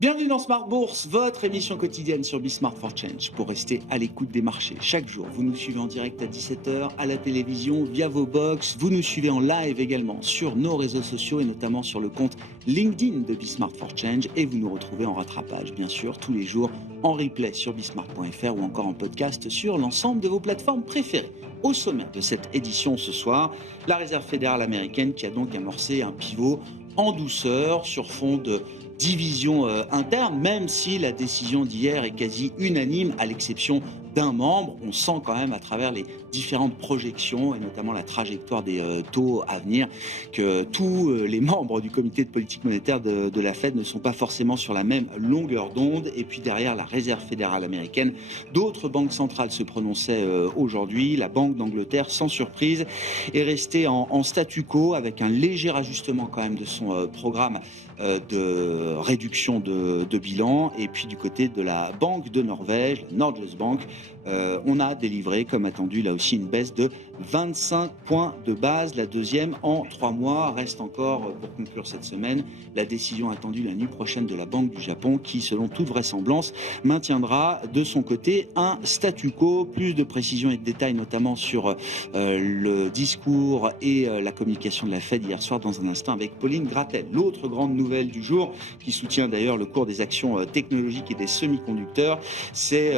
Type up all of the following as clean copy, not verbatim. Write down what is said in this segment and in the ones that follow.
Bienvenue dans Smart Bourse, votre émission quotidienne sur Bismart for Change pour rester à l'écoute des marchés. Chaque jour, vous nous suivez en direct à 17h, à la télévision, via vos box. Vous nous suivez en live également sur nos réseaux sociaux et notamment sur le compte LinkedIn de Bismart for Change. Et vous nous retrouvez en rattrapage, bien sûr, tous les jours en replay sur bismart.fr ou encore en podcast sur l'ensemble de vos plateformes préférées. Au sommaire de cette édition ce soir, la Réserve fédérale américaine qui a donc amorcé un pivot en douceur sur fond de division interne, même si la décision d'hier est quasi unanime, à l'exception d'un membre. On sent quand même à travers les différentes projections et notamment la trajectoire des taux à venir que tous les membres du comité de politique monétaire de la Fed ne sont pas forcément sur la même longueur d'onde. Et puis derrière la Réserve fédérale américaine, d'autres banques centrales se prononçaient aujourd'hui. La Banque d'Angleterre, sans surprise, est restée en statu quo avec un léger ajustement quand même de son programme de réduction de bilan. Et puis du côté de la Banque de Norvège, la Norges Bank, on a délivré, comme attendu, là aussi une baisse de 25 points de base. La deuxième en 3 mois. Reste encore, pour conclure cette semaine, la décision attendue la nuit prochaine de la Banque du Japon qui, selon toute vraisemblance, maintiendra de son côté un statu quo. Plus de précisions et de détails, notamment sur le discours et la communication de la Fed hier soir, dans un instant avec Pauline Gratel. L'autre grande nouvelle du jour, qui soutient d'ailleurs le cours des actions technologiques et des semi-conducteurs, c'est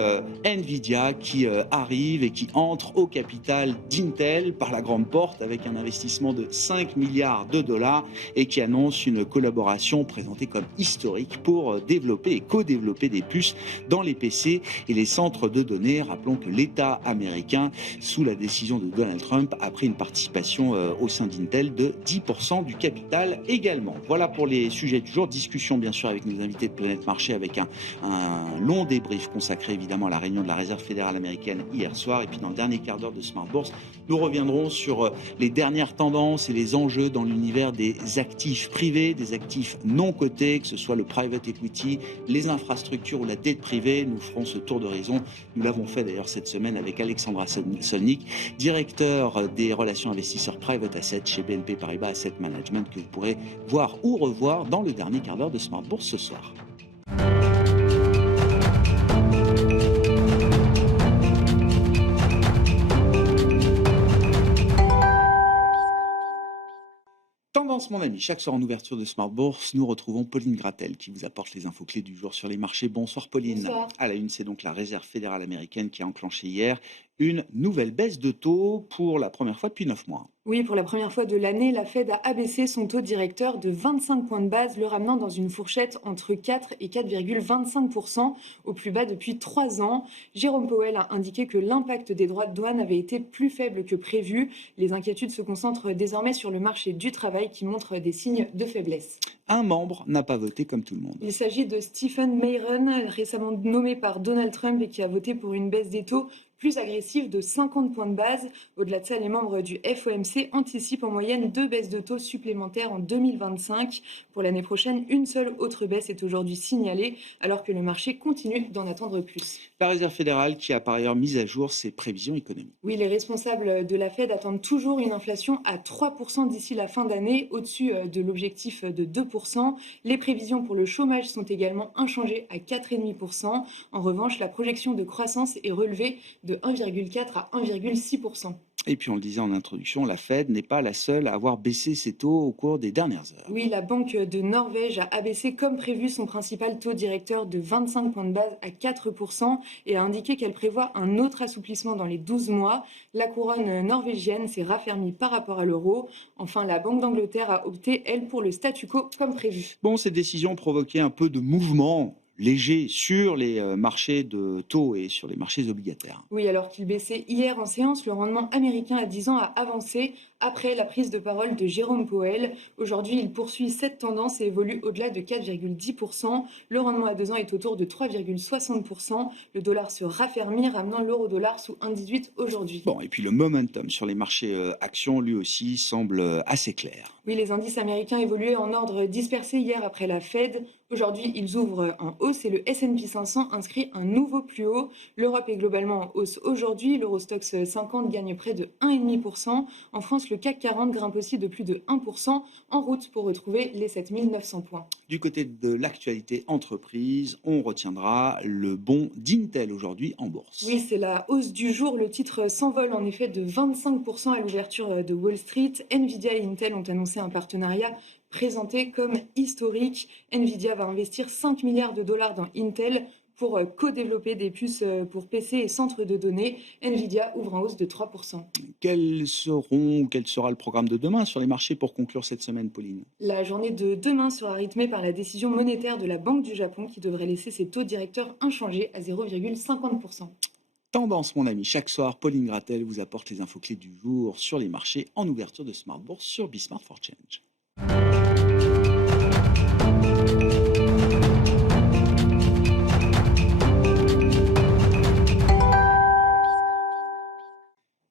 Nvidia qui arrive et qui entre au capital d'Intel par la grande porte avec un investissement de 5 milliards de dollars et qui annonce une collaboration présentée comme historique pour développer et co-développer des puces dans les PC et les centres de données. Rappelons que l'État américain, sous la décision de Donald Trump, a pris une participation au sein d'Intel de 10% du capital également. Voilà pour les sujets du jour. Discussion bien sûr avec nos invités de Planète Marché avec un long débrief consacré évidemment à la réunion de la Réserve fédérale américaine hier soir. Et puis dans le dernier quart d'heure de Smart Bourse, nous reviendrons sur les dernières tendances et les enjeux dans l'univers des actifs privés, des actifs non cotés, que ce soit le private equity, les infrastructures ou la dette privée. Nous ferons ce tour d'horizon. Nous l'avons fait d'ailleurs cette semaine avec Alexandra Solnik, directeur des relations investisseurs private assets chez BNP Paribas Asset Management, que vous pourrez voir ou revoir dans le dernier quart d'heure de Smart Bourse ce soir. Tendance, mon ami, chaque soir en ouverture de Smart Bourse, nous retrouvons Pauline Gratel qui vous apporte les infos clés du jour sur les marchés. Bonsoir Pauline. Bonsoir. À la une, c'est donc la Réserve fédérale américaine qui a enclenché hier une nouvelle baisse de taux pour la première fois depuis 9 mois. Oui, pour la première fois de l'année, la Fed a abaissé son taux directeur de 25 points de base, le ramenant dans une fourchette entre 4 et 4,25%, au plus bas depuis 3 ans. Jérôme Powell a indiqué que l'impact des droits de douane avait été plus faible que prévu. Les inquiétudes se concentrent désormais sur le marché du travail qui montre des signes de faiblesse. Un membre n'a pas voté comme tout le monde. Il s'agit de Stephen Mayron, récemment nommé par Donald Trump et qui a voté pour une baisse des taux plus agressive de 50 points de base. Au-delà de ça, les membres du FOMC anticipent en moyenne 2 baisses de taux supplémentaires en 2025. Pour l'année prochaine, une seule autre baisse est aujourd'hui signalée, alors que le marché continue d'en attendre plus. La Réserve fédérale qui a par ailleurs mis à jour ses prévisions économiques. Oui, les responsables de la Fed attendent toujours une inflation à 3% d'ici la fin d'année, au-dessus de l'objectif de 2%. Les prévisions pour le chômage sont également inchangées à 4,5%. En revanche, la projection de croissance est relevée de 1,4 à 1,6%. Et puis on le disait en introduction, la Fed n'est pas la seule à avoir baissé ses taux au cours des dernières heures. Oui, la Banque de Norvège a abaissé comme prévu son principal taux directeur de 25 points de base à 4% et a indiqué qu'elle prévoit un autre assouplissement dans les 12 mois. La couronne norvégienne s'est raffermie par rapport à l'euro. Enfin, la Banque d'Angleterre a opté, elle, pour le statu quo comme prévu. Bon, ces décisions provoquaient un peu de mouvement léger sur les marchés de taux et sur les marchés obligataires. Oui, alors qu'il baissait hier en séance, le rendement américain à 10 ans a avancé après la prise de parole de Jérôme Powell. Aujourd'hui, il poursuit cette tendance et évolue au-delà de 4,10%. Le rendement à 2 ans est autour de 3,60%. Le dollar se raffermit, ramenant l'euro-dollar sous 1,18 aujourd'hui. Bon, et puis le momentum sur les marchés actions, lui aussi, semble assez clair. Oui, les indices américains évoluaient en ordre dispersé hier après la Fed. Aujourd'hui, ils ouvrent en hausse et le S&P 500 inscrit un nouveau plus haut. L'Europe est globalement en hausse aujourd'hui. L'Eurostoxx 50 gagne près de 1,5%. En France, le CAC 40 grimpe aussi de plus de 1%, en route pour retrouver les 7900 points. Du côté de l'actualité entreprise, on retiendra le bond d'Intel aujourd'hui en bourse. Oui, c'est la hausse du jour. Le titre s'envole en effet de 25% à l'ouverture de Wall Street. Nvidia et Intel ont annoncé un partenariat présenté comme historique. Nvidia va investir 5 milliards de dollars dans Intel pour co-développer des puces pour PC et centres de données. Nvidia ouvre en hausse de 3%. Quel sera le programme de demain sur les marchés pour conclure cette semaine, Pauline? La journée de demain sera rythmée par la décision monétaire de la Banque du Japon qui devrait laisser ses taux directeurs inchangés à 0,50%. Tendance, mon ami. Chaque soir, Pauline Grattel vous apporte les infos clés du jour sur les marchés en ouverture de Smart Bourse sur Bismart for Change.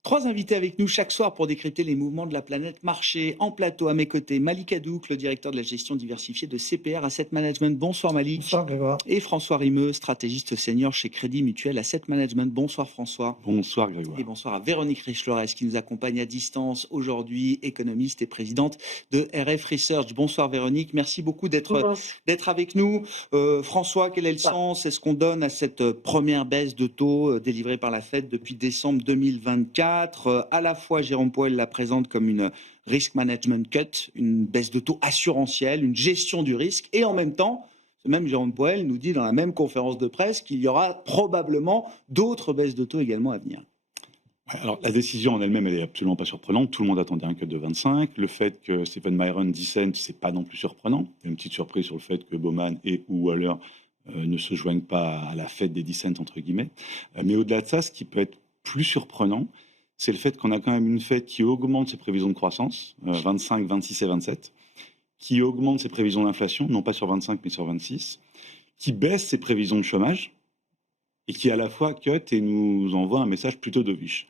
Trois invités avec nous chaque soir pour décrypter les mouvements de la planète marché. En plateau, à mes côtés, Malik Hadouk, le directeur de la gestion diversifiée de CPR Asset Management. Bonsoir Malik. Bonsoir Grégoire. Et François Rimeux, stratégiste senior chez Crédit Mutuel Asset Management. Bonsoir François. Bonsoir Grégoire. Et bonsoir à Véronique Riche-Flores qui nous accompagne à distance aujourd'hui, économiste et présidente de RF Research. Bonsoir Véronique, merci beaucoup d'être avec nous. François, quel est le sens? Est-ce qu'on donne à cette première baisse de taux délivrée par la Fed depuis décembre 2024? À la fois, Jérôme Powell la présente comme une risk management cut, une baisse de taux assurantielle, une gestion du risque, et en même temps, ce même Jérôme Powell nous dit dans la même conférence de presse qu'il y aura probablement d'autres baisses de taux également à venir. Alors, la décision en elle-même, elle n'est absolument pas surprenante. Tout le monde attendait un cut de 25. Le fait que Stephen Myron dissente, c'est pas non plus surprenant. Il y a une petite surprise sur le fait que Bowman et ou Waller ne se joignent pas à la fête des dissents, entre guillemets. Mais au-delà de ça, ce qui peut être plus surprenant, c'est le fait qu'on a quand même une Fed qui augmente ses prévisions de croissance, 25, 26 et 27, qui augmente ses prévisions d'inflation, non pas sur 25 mais sur 26, qui baisse ses prévisions de chômage et qui à la fois cut et nous envoie un message plutôt dovish.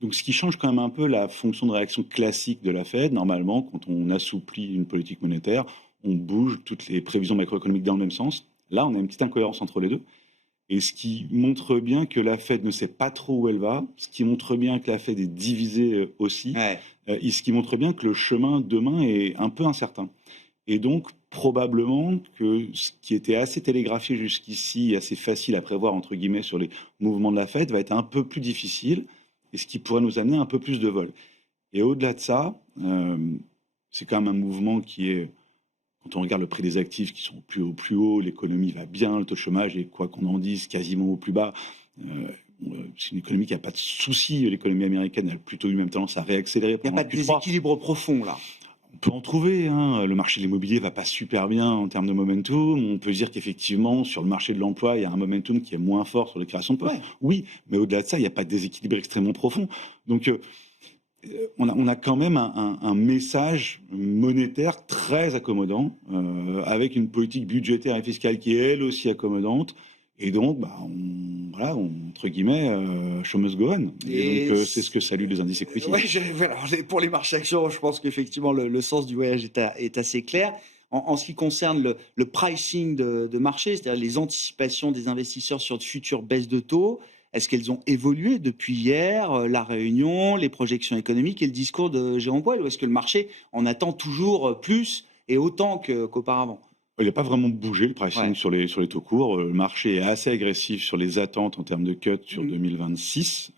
Donc ce qui change quand même un peu la fonction de réaction classique de la Fed. Normalement, quand on assouplit une politique monétaire, on bouge toutes les prévisions macroéconomiques dans le même sens. Là, on a une petite incohérence entre les deux. Et ce qui montre bien que la Fed ne sait pas trop où elle va, ce qui montre bien que la Fed est divisée aussi, et ce qui montre bien que le chemin demain est un peu incertain. Et donc, probablement que ce qui était assez télégraphié jusqu'ici, assez facile à prévoir, entre guillemets, sur les mouvements de la Fed, va être un peu plus difficile, et ce qui pourrait nous amener un peu plus de vol. Et au-delà de ça, c'est quand même un mouvement qui est... Quand on regarde le prix des actifs qui sont au plus haut, l'économie va bien, le taux de chômage est, quoi qu'on en dise, quasiment au plus bas. C'est une économie qui n'a pas de soucis. L'économie américaine a plutôt eu même tendance à réaccélérer. Il n'y a pas de déséquilibre profond là. On peut en trouver. Le marché de l'immobilier ne va pas super bien en termes de momentum. On peut dire qu'effectivement, sur le marché de l'emploi, il y a un momentum qui est moins fort sur les créations de postes. Ouais. Oui, mais au-delà de ça, il n'y a pas de déséquilibre extrêmement profond. Donc, on a quand même un message monétaire très accommodant, avec une politique budgétaire et fiscale qui est elle aussi accommodante. Et donc, entre guillemets, show must go on. Et donc, c'est ce que saluent les indices equity. Pour les marchés actions, je pense qu'effectivement, le sens du voyage est assez clair. En ce qui concerne le pricing de marché, c'est-à-dire les anticipations des investisseurs sur de futures baisses de taux, est-ce qu'elles ont évolué depuis hier, la réunion, les projections économiques et le discours de Jérôme Powell? Ou est-ce que le marché en attend toujours plus et autant qu'auparavant? Il n'a pas vraiment bougé le pricing sur les taux courts. Le marché est assez agressif sur les attentes en termes de cut sur 2026.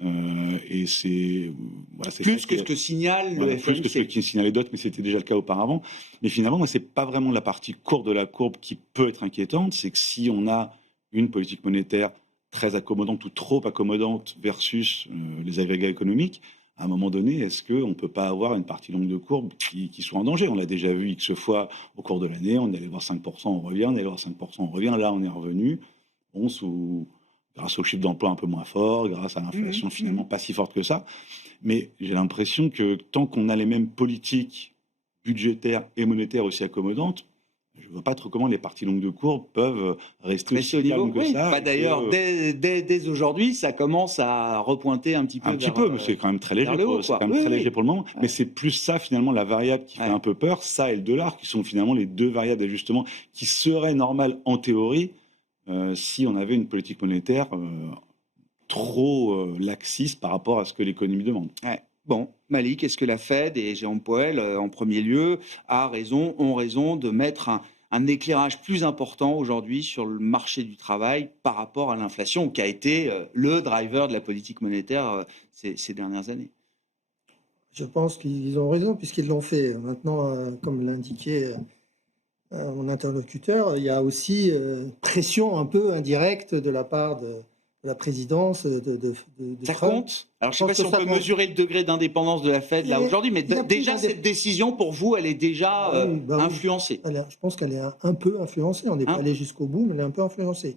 Et c'est plus que ce que signale le FOMC. Plus que ce que signalait d'autres, mais c'était déjà le cas auparavant. Mais finalement, ce n'est pas vraiment la partie courte de la courbe qui peut être inquiétante. C'est que si on a une politique monétaire très accommodante ou trop accommodante versus les agrégats économiques, à un moment donné, est-ce qu'on ne peut pas avoir une partie longue de courbe qui soit en danger? On l'a déjà vu X fois au cours de l'année, on est allé voir 5%, on revient, on est allé voir 5%, on revient, là on est revenu, grâce au chiffre d'emploi un peu moins fort, grâce à l'inflation finalement pas si forte que ça. Mais j'ai l'impression que tant qu'on a les mêmes politiques budgétaires et monétaires aussi accommodantes, je ne vois pas trop comment les parties longues de courbe peuvent rester aussi au niveau que ça. D'ailleurs, dès aujourd'hui, ça commence à repointer un petit peu. Mais c'est quand même très léger. Léger pour le moment. Mais c'est plus ça, finalement, la variable qui fait un peu peur. Ça et le dollar, qui sont finalement les deux variables d'ajustement qui seraient normales en théorie si on avait une politique monétaire trop laxiste par rapport à ce que l'économie demande. Bon, Malik, est-ce que la Fed et Jérôme Powell, en premier lieu, ont raison de mettre un éclairage plus important aujourd'hui sur le marché du travail par rapport à l'inflation, qui a été le driver de la politique monétaire ces dernières années? Je pense qu'ils ont raison puisqu'ils l'ont fait. Maintenant, comme l'indiquait mon interlocuteur, il y a aussi pression un peu indirecte de la part de la présidence de Ça Trump. compte? Alors, je ne sais pas pense si que on ça peut compte. mesurer le degré d'indépendance de la Fed là Et aujourd'hui, mais il y a plus déjà, cette décision, pour vous, elle est déjà Ah oui, bah oui. influencée. Je pense qu'elle est un peu influencée. On n'est pas Hein? allé jusqu'au bout, mais elle est un peu influencée.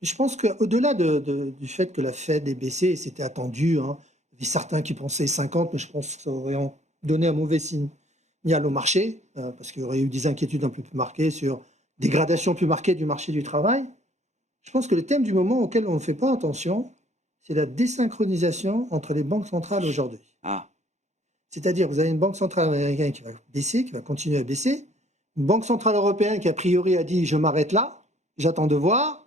Je pense qu'au-delà du fait que la Fed ait baissé, et c'était attendu, hein, il y avait certains qui pensaient 50, mais je pense que ça aurait donné un mauvais signal au marché, parce qu'il y aurait eu des inquiétudes un peu plus marquées sur dégradation plus marquée du marché du travail. Je pense que le thème du moment auquel on ne fait pas attention, c'est la désynchronisation entre les banques centrales aujourd'hui. Ah, C'est-à-dire, vous avez une banque centrale américaine qui va baisser, qui va continuer à baisser, une banque centrale européenne qui a priori a dit je m'arrête là, j'attends de voir,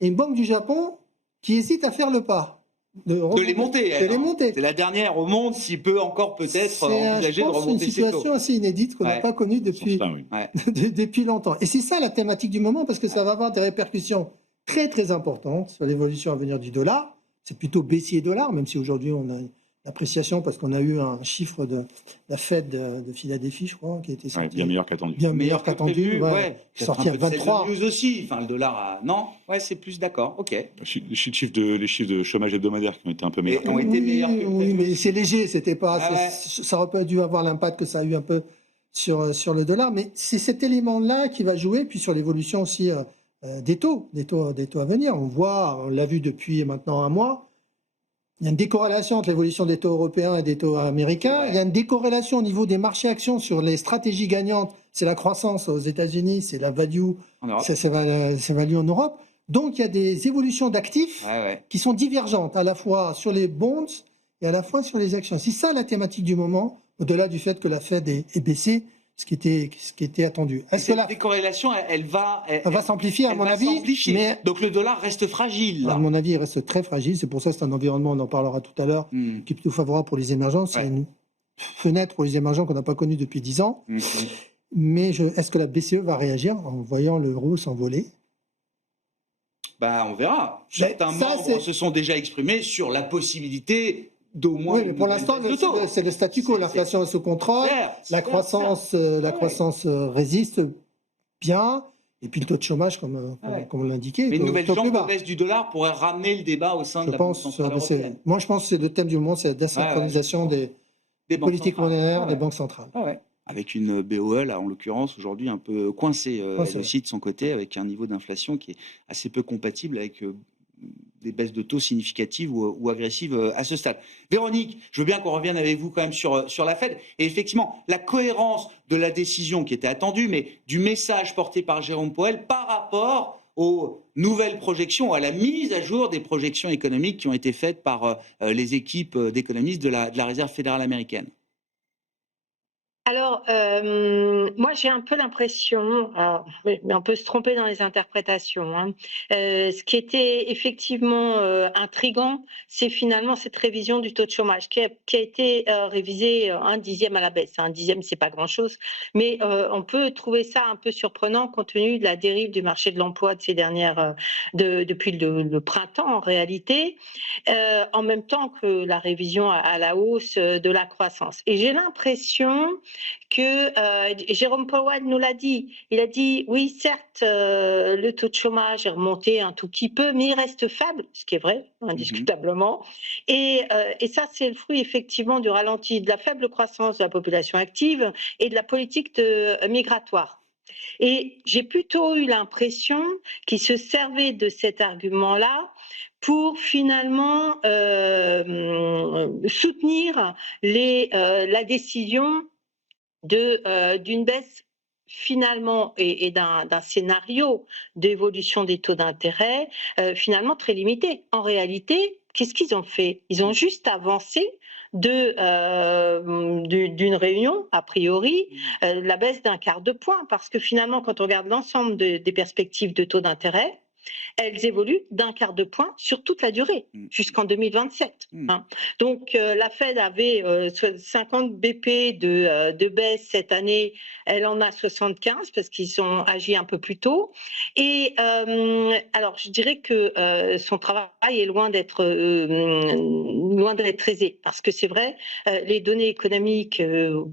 et une banque du Japon qui hésite à faire le pas. de les monter. De les monter. C'est la dernière au monde, s'il peut encore peut-être C'est, envisager je de pense, une remonter ses taux. situation assez inédite qu'on n'a Ouais. pas connue Sans depuis, cela, oui. Ouais. depuis longtemps. Et c'est ça la thématique du moment, parce que ça va avoir des répercussions très très importantes sur l'évolution à venir du dollar. C'est plutôt baissier dollar, même si aujourd'hui on a l'appréciation parce qu'on a eu un chiffre de la Fed de Philadelphie, je crois, qui a été Ouais, sorti bien meilleur qu'attendu. bien meilleur qu'attendu. prévu, Ouais, ouais. sorti à Peut-être un peu de 23. news aussi. Enfin, le dollar a... Non? Ouais, c'est plus d'accord. OK. Les chiffres de chômage hebdomadaire qui ont été un peu meilleurs. Et ont été meilleurs que Oui, prévu mais aussi. c'est léger, c'était pas. Ah ouais. Ça aurait pas dû avoir l'impact que ça a eu un peu sur le dollar, mais c'est cet élément-là qui va jouer, puis sur l'évolution aussi des taux à venir. On l'a vu depuis maintenant un mois. Il y a une décorrélation entre l'évolution des taux européens et des taux américains. Ouais. Il y a une décorrélation au niveau des marchés actions sur les stratégies gagnantes. C'est la croissance aux États-Unis, c'est la value, En Europe. c'est value en Europe. Donc il y a des évolutions d'actifs Ouais. qui sont divergentes, à la fois sur les bonds et à la fois sur les actions. C'est ça la thématique du moment, au-delà du fait que la Fed est baissée, ce qui était attendu. Et Est-ce que cette décorrélation, elle va s'amplifier, à elle mon va avis, s'amplifier. mais Donc le dollar reste fragile, à là. mon avis, il reste très fragile. C'est pour ça que c'est un environnement, on en parlera tout à l'heure, Hmm. qui est plutôt favorable pour les émergents. C'est Ouais. une fenêtre pour les émergents qu'on n'a pas connue depuis 10 ans. Mhm. Mais est-ce que la BCE va réagir en voyant l'euro s'envoler? Bah, on verra. Certains ça, membres se sont déjà exprimés sur la possibilité d'au moins. Oui, mais une pour nouvelle l'instant, baisse de taux. c'est le statu quo. C'est- L'inflation est sous contrôle. La croissance résiste bien. Et puis le taux de chômage, comme on l'indiquait, Mais une est nouvelle au plus jambe bas. de baisse du dollar pourrait ramener le débat au sein de Je la Banque pense, centrale européenne. moi, je pense que c'est le thème du moment, c'est la désynchronisation des banques politiques centrales. monétaires Ah des ouais. banques centrales. Ah ouais. Avec une BOE, là, en l'occurrence, aujourd'hui un peu coincée, elle aussi de son côté, avec un niveau d'inflation qui est assez peu compatible avec des baisses de taux significatives ou agressives à ce stade. Véronique, je veux bien qu'on revienne avec vous quand même sur la Fed. Et effectivement, la cohérence de la décision qui était attendue, mais du message porté par Jérôme Powell par rapport aux nouvelles projections, à la mise à jour des projections économiques qui ont été faites par les équipes d'économistes de la Réserve fédérale américaine. Alors, moi, j'ai un peu l'impression, mais on peut se tromper dans les interprétations, hein. Ce qui était effectivement intriguant, c'est finalement cette révision du taux de chômage qui a été révisé 1/10 à la baisse. 1/10, c'est pas grand-chose, mais on peut trouver ça un peu surprenant compte tenu de la dérive du marché de l'emploi de ces dernières, depuis le printemps en réalité, en même temps que la révision à la hausse de la croissance. Et j'ai l'impression que Jérôme Powell nous l'a dit. Il a dit, oui, certes, le taux de chômage est remonté un tout petit peu, mais il reste faible, ce qui est vrai, indiscutablement. Et ça, c'est le fruit effectivement du ralenti, de la faible croissance de la population active et de la politique migratoire. Et j'ai plutôt eu l'impression qu'il se servait de cet argument-là pour finalement soutenir la décision d'une baisse finalement et d'un scénario d'évolution des taux d'intérêt finalement très limité. En réalité, qu'est-ce qu'ils ont fait? Ils ont juste avancé d'une réunion, a priori, la baisse d'1/4 de point, parce que finalement, quand on regarde l'ensemble des perspectives de taux d'intérêt, elles évoluent d'un quart de point sur toute la durée, jusqu'en 2027. Donc la Fed avait 50 BP de baisse cette année, elle en a 75 parce qu'ils ont agi un peu plus tôt. Et alors je dirais que son travail est loin d'être aisé, parce que c'est vrai, les données économiques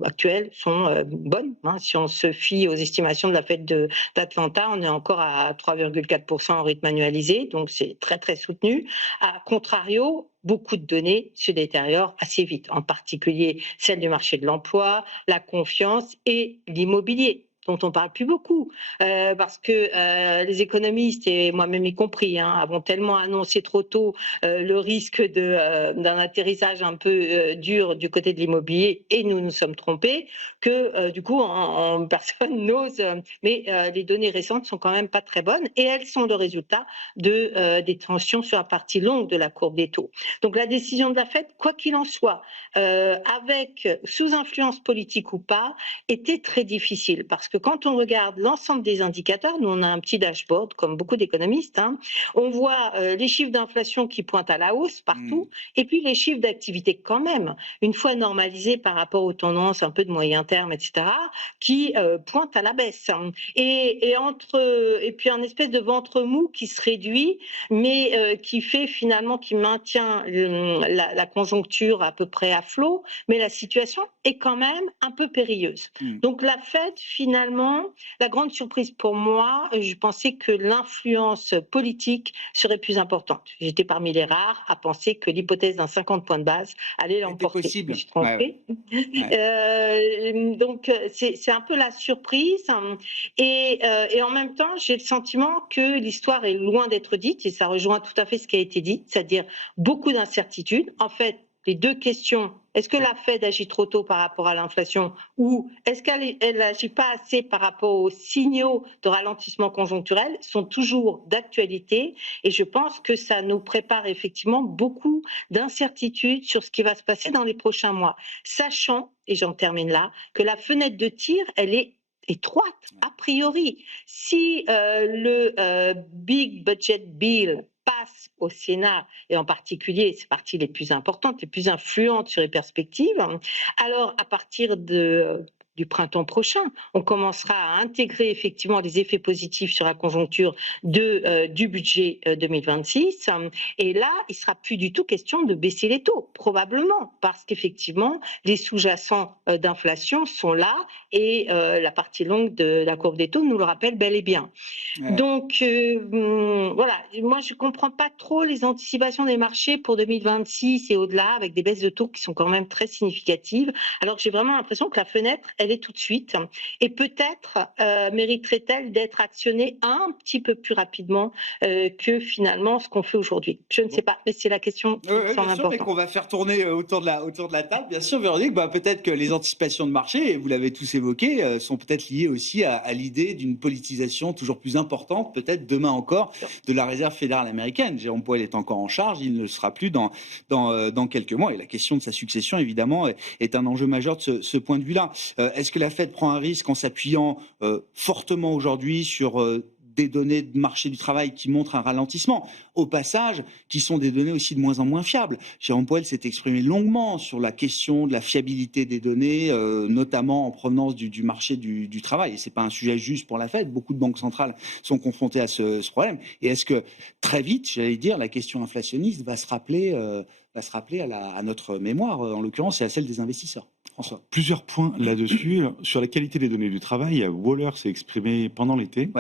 actuelles sont bonnes. Si on se fie aux estimations de la Fed d'Atlanta, on est encore à 3,4% en rythme annualisé, donc c'est très très soutenu. A contrario, beaucoup de données se détériorent assez vite, en particulier celles du marché de l'emploi, la confiance et l'immobilier, dont on parle plus beaucoup, parce que les économistes, et moi-même y compris, avons tellement annoncé trop tôt le risque d'un atterrissage un peu dur du côté de l'immobilier, et nous nous sommes trompés, que du coup, personne n'ose. Mais les données récentes sont quand même pas très bonnes, et elles sont le résultat des tensions sur la partie longue de la courbe des taux. Donc la décision de la Fed, quoi qu'il en soit, avec sous influence politique ou pas, était très difficile, parce que quand on regarde l'ensemble des indicateurs, nous on a un petit dashboard comme beaucoup d'économistes, on voit les chiffres d'inflation qui pointent à la hausse partout, et puis les chiffres d'activité quand même, une fois normalisés par rapport aux tendances un peu de moyen terme, etc., qui pointent à la baisse. Et puis un espèce de ventre mou qui se réduit, mais qui fait finalement, qui maintient la conjoncture à peu près à flot, mais la situation est quand même un peu périlleuse. Donc la Fed, finalement, la grande surprise pour moi, je pensais que l'influence politique serait plus importante. J'étais parmi les rares à penser que l'hypothèse d'un 50 points de base allait l'emporter. C'était possible. Je me suis trompée. Donc c'est un peu la surprise. Et en même temps, j'ai le sentiment que l'histoire est loin d'être dite, et ça rejoint tout à fait ce qui a été dit, c'est-à-dire beaucoup d'incertitudes. En fait, les deux questions, est-ce que la Fed agit trop tôt par rapport à l'inflation, ou est-ce qu'elle n'agit pas assez par rapport aux signaux de ralentissement conjoncturel, sont toujours d'actualité, et je pense que ça nous prépare effectivement beaucoup d'incertitudes sur ce qui va se passer dans les prochains mois, sachant, et j'en termine là, que la fenêtre de tir, elle est étroite, a priori. Si le Big Budget Bill passe au Sénat, et en particulier ces parties les plus importantes, les plus influentes sur les perspectives, alors à partir du printemps prochain, on commencera à intégrer effectivement les effets positifs sur la conjoncture du budget 2026. Et là, il ne sera plus du tout question de baisser les taux, probablement, parce qu'effectivement, les sous-jacents d'inflation sont là, et la partie longue de la courbe des taux nous le rappelle bel et bien. Donc, voilà, moi je ne comprends pas trop les anticipations des marchés pour 2026 et au-delà, avec des baisses de taux qui sont quand même très significatives, alors que j'ai vraiment l'impression que la fenêtre, elle est tout de suite, et peut-être mériterait-elle d'être actionnée un petit peu plus rapidement que finalement ce qu'on fait aujourd'hui. Je ne sais pas, mais c'est la question qui me semble importante. Mais qu'on va faire tourner autour de la table. Bien sûr, Véronique, peut-être que les anticipations de marché, et vous l'avez tous évoqué, sont peut-être liées aussi à l'idée d'une politisation toujours plus importante, peut-être demain encore, de la Réserve fédérale américaine. Jérôme Powell est encore en charge, il ne le sera plus dans quelques mois, et la question de sa succession, évidemment, est un enjeu majeur de ce point de vue-là. Est-ce que la Fed prend un risque en s'appuyant fortement aujourd'hui sur des données de marché du travail qui montrent un ralentissement, au passage, qui sont des données aussi de moins en moins fiables? Jérôme Powell s'est exprimé longuement sur la question de la fiabilité des données, notamment en provenance du marché du travail. Et ce n'est pas un sujet juste pour la Fed. Beaucoup de banques centrales sont confrontées à ce problème. Et est-ce que très vite, j'allais dire, la question inflationniste va se rappeler à notre mémoire, en l'occurrence, et à celle des investisseurs? François. Plusieurs points là-dessus. Sur la qualité des données du travail, Waller s'est exprimé pendant l'été,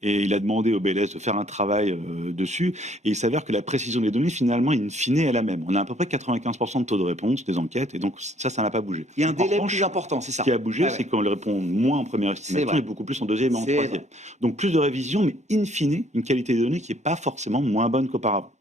et il a demandé au BLS de faire un travail dessus, et il s'avère que la précision des données, finalement, in fine, est la même. On a à peu près 95% de taux de réponse des enquêtes, et donc ça n'a pas bougé. Il y a un délai plus important, c'est ça. Ce qui a bougé, c'est qu'on le répond moins en première estimation et beaucoup plus en deuxième et en troisième. Donc plus de révision, mais in fine, une qualité des données qui n'est pas forcément moins bonne qu'auparavant.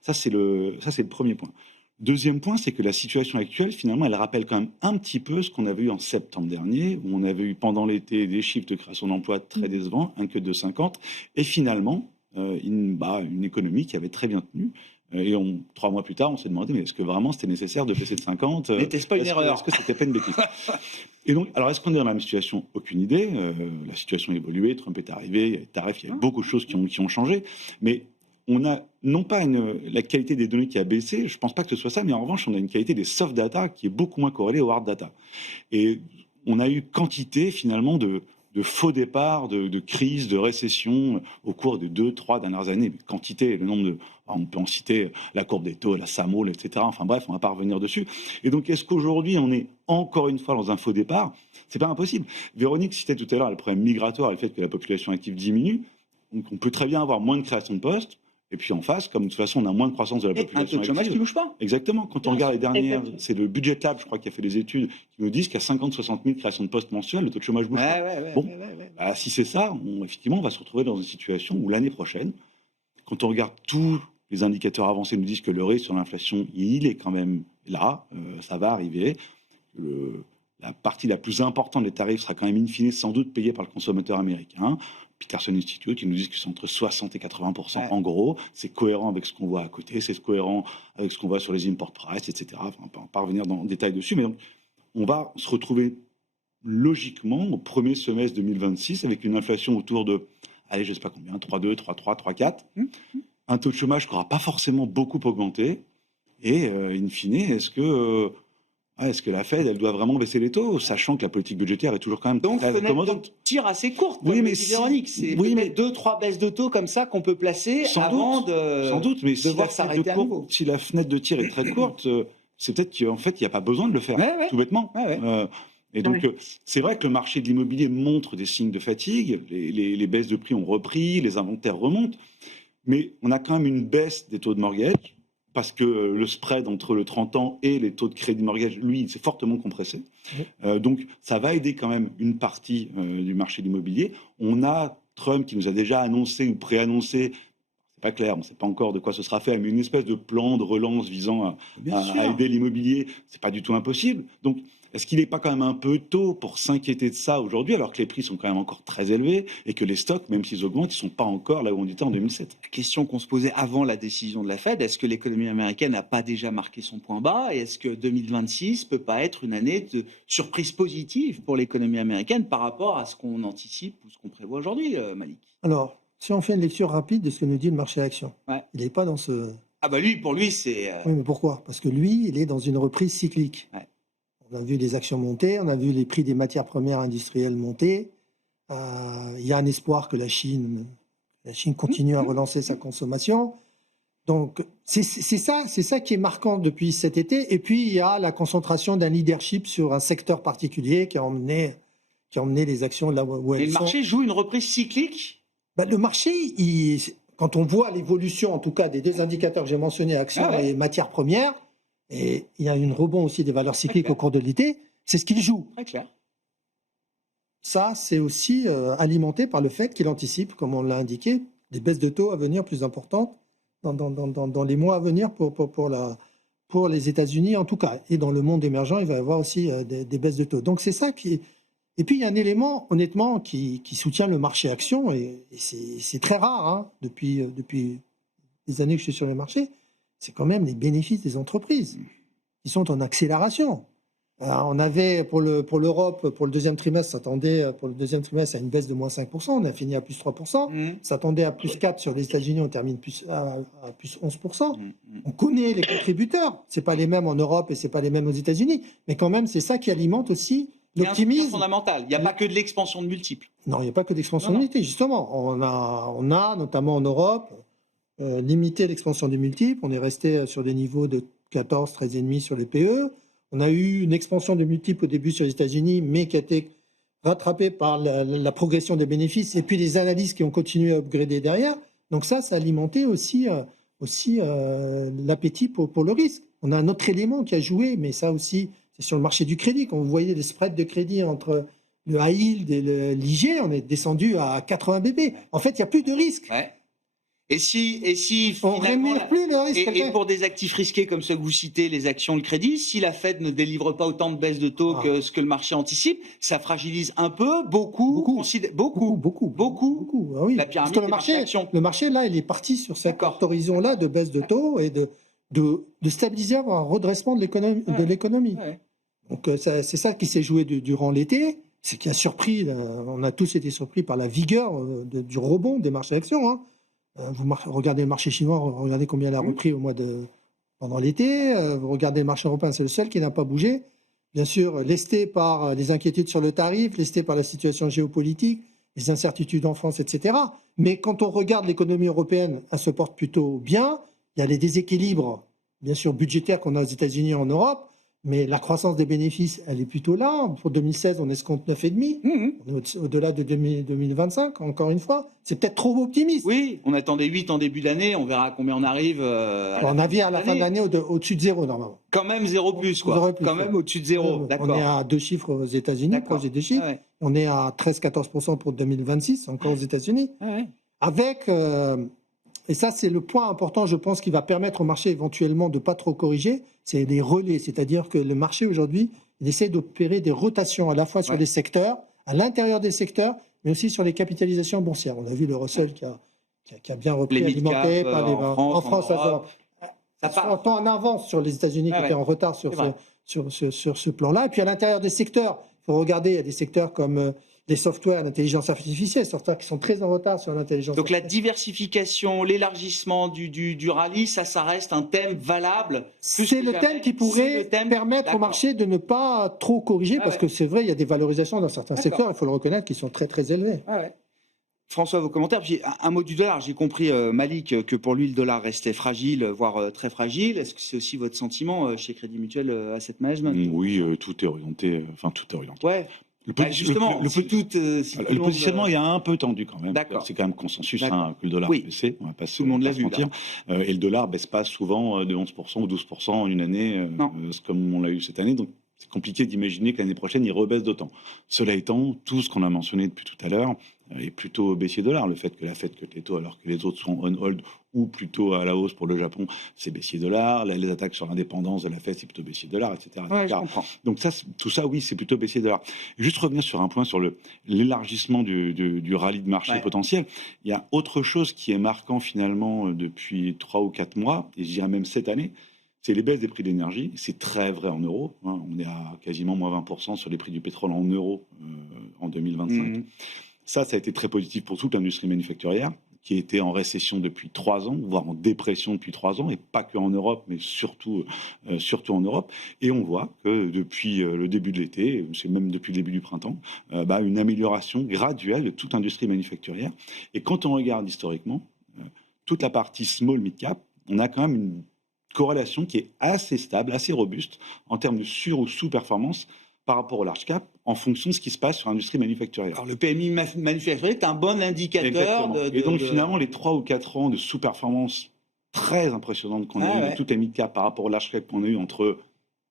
Ça, c'est le premier point. Deuxième point, c'est que la situation actuelle, finalement, elle rappelle quand même un petit peu ce qu'on avait eu en septembre dernier, où on avait eu pendant l'été des chiffres de création d'emplois très décevants, un que de 50, et finalement, une économie qui avait très bien tenu, Et 3 mois plus tard, on s'est demandé, mais est-ce que vraiment c'était nécessaire de baisser de 50 N'était-ce pas une erreur? Est-ce que c'était pas une bêtise? Et donc, alors est-ce qu'on est dans la même situation? Aucune idée. La situation a évolué, Trump est arrivé, il y a les tarifs, il y a beaucoup de choses qui ont changé. Mais on a non pas la qualité des données qui a baissé, je ne pense pas que ce soit ça, mais en revanche, on a une qualité des soft data qui est beaucoup moins corrélée aux hard data. Et on a eu quantité finalement de faux départs, de crises, de récessions au cours des 2-3 dernières années. Mais quantité, le nombre de... On peut en citer la courbe des taux, la SAMOL, etc. Enfin bref, on ne va pas revenir dessus. Et donc, est-ce qu'aujourd'hui, on est encore une fois dans un faux départ? C'est pas impossible. Véronique citait tout à l'heure le problème migratoire et le fait que la population active diminue. Donc, on peut très bien avoir moins de création de postes. Et puis en face, comme de toute façon, on a moins de croissance de la Et un population taux de chômage active. qui bouge pas. Exactement. Quand on regarde les dernières, Exactement. c'est le Budget Lab, je crois, qui a fait des études, qui nous disent qu'il y a 50-60 000 créations de postes mensuelles, le taux de chômage bouge pas. Bon. Bah, si c'est ça, effectivement, on va se retrouver dans une situation où l'année prochaine, quand on regarde tous les indicateurs avancés nous disent que le risque sur l'inflation, il est quand même là, ça va arriver. La partie la plus importante des tarifs sera quand même in fine sans doute payée par le consommateur américain. Peterson Institute, ils nous disent que c'est entre 60 et 80% en gros. C'est cohérent avec ce qu'on voit à côté, c'est cohérent avec ce qu'on voit sur les import prices, etc. Enfin, on ne va pas revenir dans le détail dessus, mais donc, on va se retrouver logiquement au premier semestre 2026 avec une inflation autour de, allez, je ne sais pas combien, 3,2, 3,3, 3,4. Un taux de chômage qui n'aura pas forcément beaucoup augmenté. Et in fine, est-ce que la Fed, elle doit vraiment baisser les taux, sachant que la politique budgétaire est toujours quand même Donc, très fenêtre accommodante? de tir assez courte, Oui, comme mais le dit si- Véronique. C'est oui, mais- 2-3 baisses de taux comme ça qu'on peut placer avant de Sans doute, mais si devoir la, s'arrêter à nouveau. si la fenêtre de tir est très courte, c'est peut-être qu'en fait, il n'y a pas besoin de le faire, Ouais, ouais. tout bêtement. Ouais, ouais. Et donc, Oui. c'est vrai que le marché de l'immobilier montre des signes de fatigue, les baisses de prix ont repris, les inventaires remontent, mais on a quand même une baisse des taux de mortgage, parce que le spread entre le 30 ans et les taux de crédit mortgage, lui, s'est fortement compressé. Donc, ça va aider quand même une partie du marché de l'immobilier. On a Trump qui nous a déjà annoncé ou préannoncé, c'est pas clair, on ne sait pas encore de quoi ce sera fait, mais une espèce de plan de relance visant à aider l'immobilier, c'est pas du tout impossible. Donc, est-ce qu'il n'est pas quand même un peu tôt pour s'inquiéter de ça aujourd'hui, alors que les prix sont quand même encore très élevés et que les stocks, même s'ils augmentent, ils ne sont pas encore là où on était en 2007? La question qu'on se posait avant la décision de la Fed, est-ce que l'économie américaine n'a pas déjà marqué son point bas? Et est-ce que 2026 peut pas être une année de surprise positive pour l'économie américaine par rapport à ce qu'on anticipe ou ce qu'on prévoit aujourd'hui, Malik? Alors, si on fait une lecture rapide de ce que nous dit le marché action, Ouais. il n'est pas dans ce... Ah bah pour lui, c'est... Oui, mais pourquoi? Parce que lui, il est dans une reprise cyclique. Ouais. On a vu les actions monter, on a vu les prix des matières premières industrielles monter. Il y a un espoir que la Chine continue à relancer sa consommation. Donc, c'est ça qui est marquant depuis cet été. Et puis, il y a la concentration d'un leadership sur un secteur particulier qui a emmené les actions là où Et elles le sont. marché joue une reprise cyclique? Le marché, quand on voit l'évolution, en tout cas, des deux indicateurs que j'ai mentionnés, actions et matières premières, et il y a une rebond aussi des valeurs cycliques au cours de l'été, c'est ce qu'il joue. Très clair. Ça, c'est aussi alimenté par le fait qu'il anticipe, comme on l'a indiqué, des baisses de taux à venir plus importantes dans les mois à venir pour les États-Unis en tout cas. Et dans le monde émergent, il va y avoir aussi des baisses de taux. Donc c'est ça qui... Et puis il y a un élément, honnêtement, qui soutient le marché action, et c'est très rare hein, depuis des années que je suis sur le marché, c'est quand même les bénéfices des entreprises qui sont en accélération. On avait pour l'Europe, pour le deuxième trimestre, s'attendait pour le deuxième trimestre à une baisse de moins 5%, on a fini à plus 3%, s'attendait à plus 4% sur les États-Unis, on termine à plus 11%. On connaît les contributeurs, c'est pas les mêmes en Europe et c'est pas les mêmes aux États-Unis, mais quand même c'est ça qui alimente aussi l'optimisme. C'est fondamental, il n'y a pas que de l'expansion de multiples. Non, il n'y a pas que d'expansion d'unité, justement. On a notamment en Europe limité l'expansion des multiples, on est resté sur des niveaux de 14, 13,5 sur les PE. On a eu une expansion de multiples au début sur les États-Unis, mais qui a été rattrapée par la progression des bénéfices et puis les analyses qui ont continué à upgrader derrière. Donc ça a alimenté aussi l'appétit pour le risque. On a un autre élément qui a joué, mais ça aussi, c'est sur le marché du crédit. Quand vous voyez les spreads de crédit entre le high yield et l'IG, on est descendu à 80 BP. En fait, il n'y a plus de risque. Ouais. Et si On finalement, rémunère plus le risque. et pour des actifs risqués comme ceux que vous citez, les actions, le crédit, si la Fed ne délivre pas autant de baisse de taux que ce que le marché anticipe, ça fragilise un peu, beaucoup. Ah oui. La Parce pyramide que des marchés actions. le marché, là, il est parti sur cet D'accord. horizon-là de baisse de taux et de stabiliser, avoir un redressement de l'économie. Ouais. Donc, c'est ça qui s'est joué durant l'été. C'est qui a surpris, on a tous été surpris par la vigueur du rebond des marchés actions. Hein. Vous regardez le marché chinois, regardez combien il a repris pendant l'été. Vous regardez le marché européen, c'est le seul qui n'a pas bougé. Bien sûr, lesté par les inquiétudes sur le tarif, lesté par la situation géopolitique, les incertitudes en France, etc. Mais quand on regarde l'économie européenne, elle se porte plutôt bien. Il y a les déséquilibres, bien sûr, budgétaires qu'on a aux États-Unis et en Europe, mais la croissance des bénéfices, elle est plutôt là. Pour 2016, on escompte 9,5. On est au-delà de 2025, encore une fois. C'est peut-être trop optimiste. Oui, on attendait 8 en début d'année, on verra à combien on arrive. On a vu à la fin de l'année au-dessus de zéro, normalement. Quand même 0 plus, quoi. Quand même au-dessus de zéro, d'accord. On est à 2 chiffres aux États-Unis, proche des 2 chiffres. Ouais. On est à 13-14% pour 2026, encore aux États-Unis. Ouais. Avec, et ça c'est le point important, je pense, qui va permettre au marché éventuellement de ne pas trop corriger, c'est les relais. C'est-à-dire que le marché aujourd'hui, il essaie d'opérer des rotations à la fois sur les secteurs, à l'intérieur des secteurs, mais aussi sur les capitalisations boursières. On a vu le Russell qui a bien repris, Les alimenté mid-cap, par les en France, en Europe. Ça part. en temps en avance sur les États-Unis qui étaient en retard sur ce plan-là. Et puis à l'intérieur des secteurs, il faut regarder, il y a des secteurs comme les softwares d'intelligence artificielle, softwares qui sont très en retard sur l'intelligence Donc la artificielle. diversification, l'élargissement du rallye, ça reste un thème valable. C'est le thème qui pourrait permettre au marché de ne pas trop corriger, parce que c'est vrai, il y a des valorisations dans certains secteurs, il faut le reconnaître, qui sont très très élevées. François, vos commentaires. Puis, un mot du dollar. J'ai compris, Malik, que pour lui, le dollar restait fragile, voire très fragile. Est-ce que c'est aussi votre sentiment chez Crédit Mutuel Asset Management? Oui, tout est orienté. Ouais. Le positionnement est un peu tendu quand même. D'accord. C'est quand même consensus que le dollar baisse. On va pas Tout le monde l'a vu. Et le dollar baisse pas souvent de 11% ou 12% en une année, comme on l'a eu cette année. Donc c'est compliqué d'imaginer que l'année prochaine il rebaisse d'autant. Cela étant, tout ce qu'on a mentionné depuis tout à l'heure est plutôt baissier dollar. Le fait que la Fed cut les taux alors que les autres sont on hold ou plutôt à la hausse pour le Japon, c'est baissier dollar. Les attaques sur l'indépendance de la Fed, c'est plutôt baissier dollar, etc. Ouais, je comprends. Donc tout ça, oui, c'est plutôt baissier dollar. Juste revenir sur un point sur l'élargissement du rallye de marché potentiel. Il y a autre chose qui est marquant finalement depuis 3 ou 4 mois, et je dirais même cette année, c'est les baisses des prix de l'énergie. C'est très vrai en euros. On est à quasiment moins 20% sur les prix du pétrole en euros en 2025. Ça a été très positif pour toute l'industrie manufacturière, qui était en récession depuis 3 ans, voire en dépression depuis 3 ans, et pas que en Europe, mais surtout en Europe. Et on voit que depuis le début de l'été, c'est même depuis le début du printemps, une amélioration graduelle de toute industrie manufacturière. Et quand on regarde historiquement, toute la partie small mid-cap, on a quand même une corrélation qui est assez stable, assez robuste, en termes de sur- ou sous-performance par rapport au large cap, en fonction de ce qui se passe sur l'industrie manufacturière. Alors le PMI manufacturier est un bon indicateur. Et donc finalement, les 3 ou 4 ans de sous-performance très impressionnante qu'on a eu de toute la mid-cap par rapport au large cap qu'on a eu entre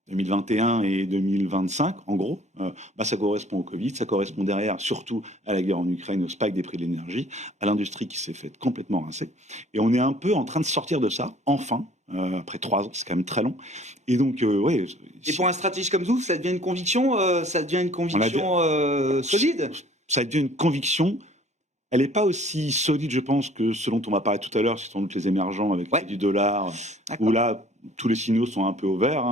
2021 et 2025, en gros, ça correspond au Covid, ça correspond derrière surtout à la guerre en Ukraine, au spike des prix de l'énergie, à l'industrie qui s'est faite complètement rincer. Et on est un peu en train de sortir de ça, enfin, après 3 ans, c'est quand même très long. Et donc, Et pour un stratégiste comme vous, ça devient une conviction, solide. Ça devient une conviction. Elle n'est pas aussi solide, je pense, que ce dont on va parler tout à l'heure, c'est sans doute les émergents avec du dollar, où là, tous les signaux sont un peu au vert.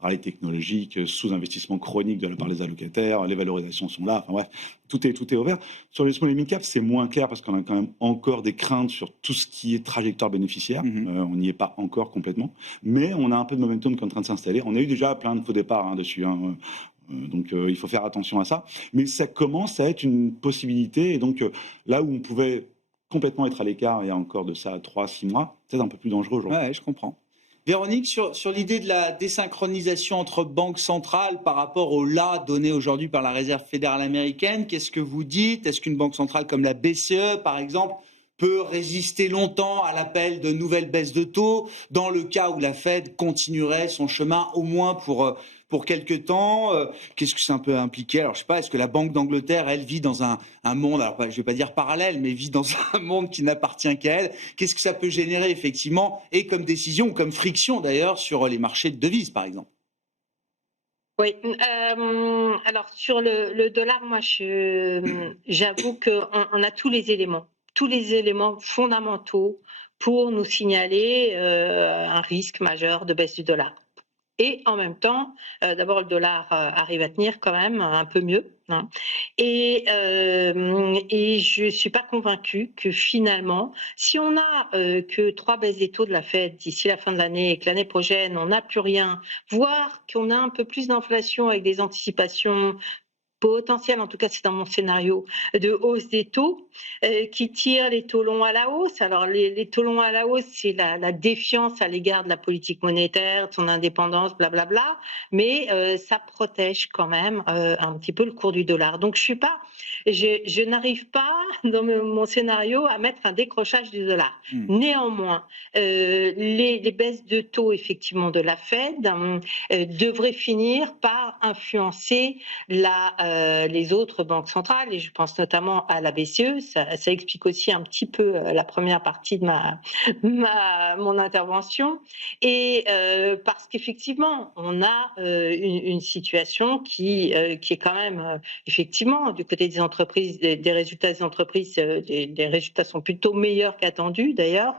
Rallye technologique, sous-investissement chronique de la part des allocataires, les valorisations sont là, enfin bref, tout est au vert. Sur les small et mid-cap, c'est moins clair parce qu'on a quand même encore des craintes sur tout ce qui est trajectoire bénéficiaire. On n'y est pas encore complètement, mais on a un peu de momentum qui est en train de s'installer. On a eu déjà plein de faux départs dessus, donc il faut faire attention à ça. Mais ça commence à être une possibilité, et donc là où on pouvait complètement être à l'écart il y a encore de ça 3-6 mois, c'est un peu plus dangereux aujourd'hui. Ouais, je comprends. Véronique, sur l'idée de la désynchronisation entre banques centrales par rapport au là donné aujourd'hui par la Réserve fédérale américaine, qu'est-ce que vous dites? Est-ce qu'une banque centrale comme la BCE, par exemple, peut résister longtemps à l'appel de nouvelles baisses de taux dans le cas où la Fed continuerait son chemin, au moins pour pour quelque temps. Qu'est-ce que ça peut impliquer? Alors, je sais pas, est-ce que la Banque d'Angleterre, elle, vit dans un monde, alors je vais pas dire parallèle, mais vit dans un monde qui n'appartient qu'à elle? Qu'est-ce que ça peut générer, effectivement, et comme décision, ou comme friction, d'ailleurs, sur les marchés de devises, par exemple? Oui, alors sur le dollar, moi j'avoue qu'on a tous les éléments fondamentaux pour nous signaler, un risque majeur de baisse du dollar. Et en même temps, d'abord le dollar, arrive à tenir quand même un peu mieux, hein, et je suis pas convaincue que finalement, si on a, que 3 baisses des taux de la Fed d'ici la fin de l'année et que l'année prochaine on n'a plus rien, voire qu'on a un peu plus d'inflation avec des anticipations potentiel, en tout cas c'est dans mon scénario, de hausse des taux, qui tire les taux longs à la hausse. Alors les taux longs à la hausse, c'est la défiance à l'égard de la politique monétaire, de son indépendance, blablabla, mais ça protège quand même un petit peu le cours du dollar. Donc je n'arrive pas dans mon scénario à mettre un décrochage du dollar. Néanmoins, les baisses de taux effectivement de la Fed devraient finir par influencer les autres banques centrales, et je pense notamment à la BCE. Ça explique aussi un petit peu la première partie de mon intervention. Et parce qu'effectivement, on a une situation qui est quand même, effectivement, du côté des entreprises, des résultats des entreprises, des résultats sont plutôt meilleurs qu'attendus d'ailleurs,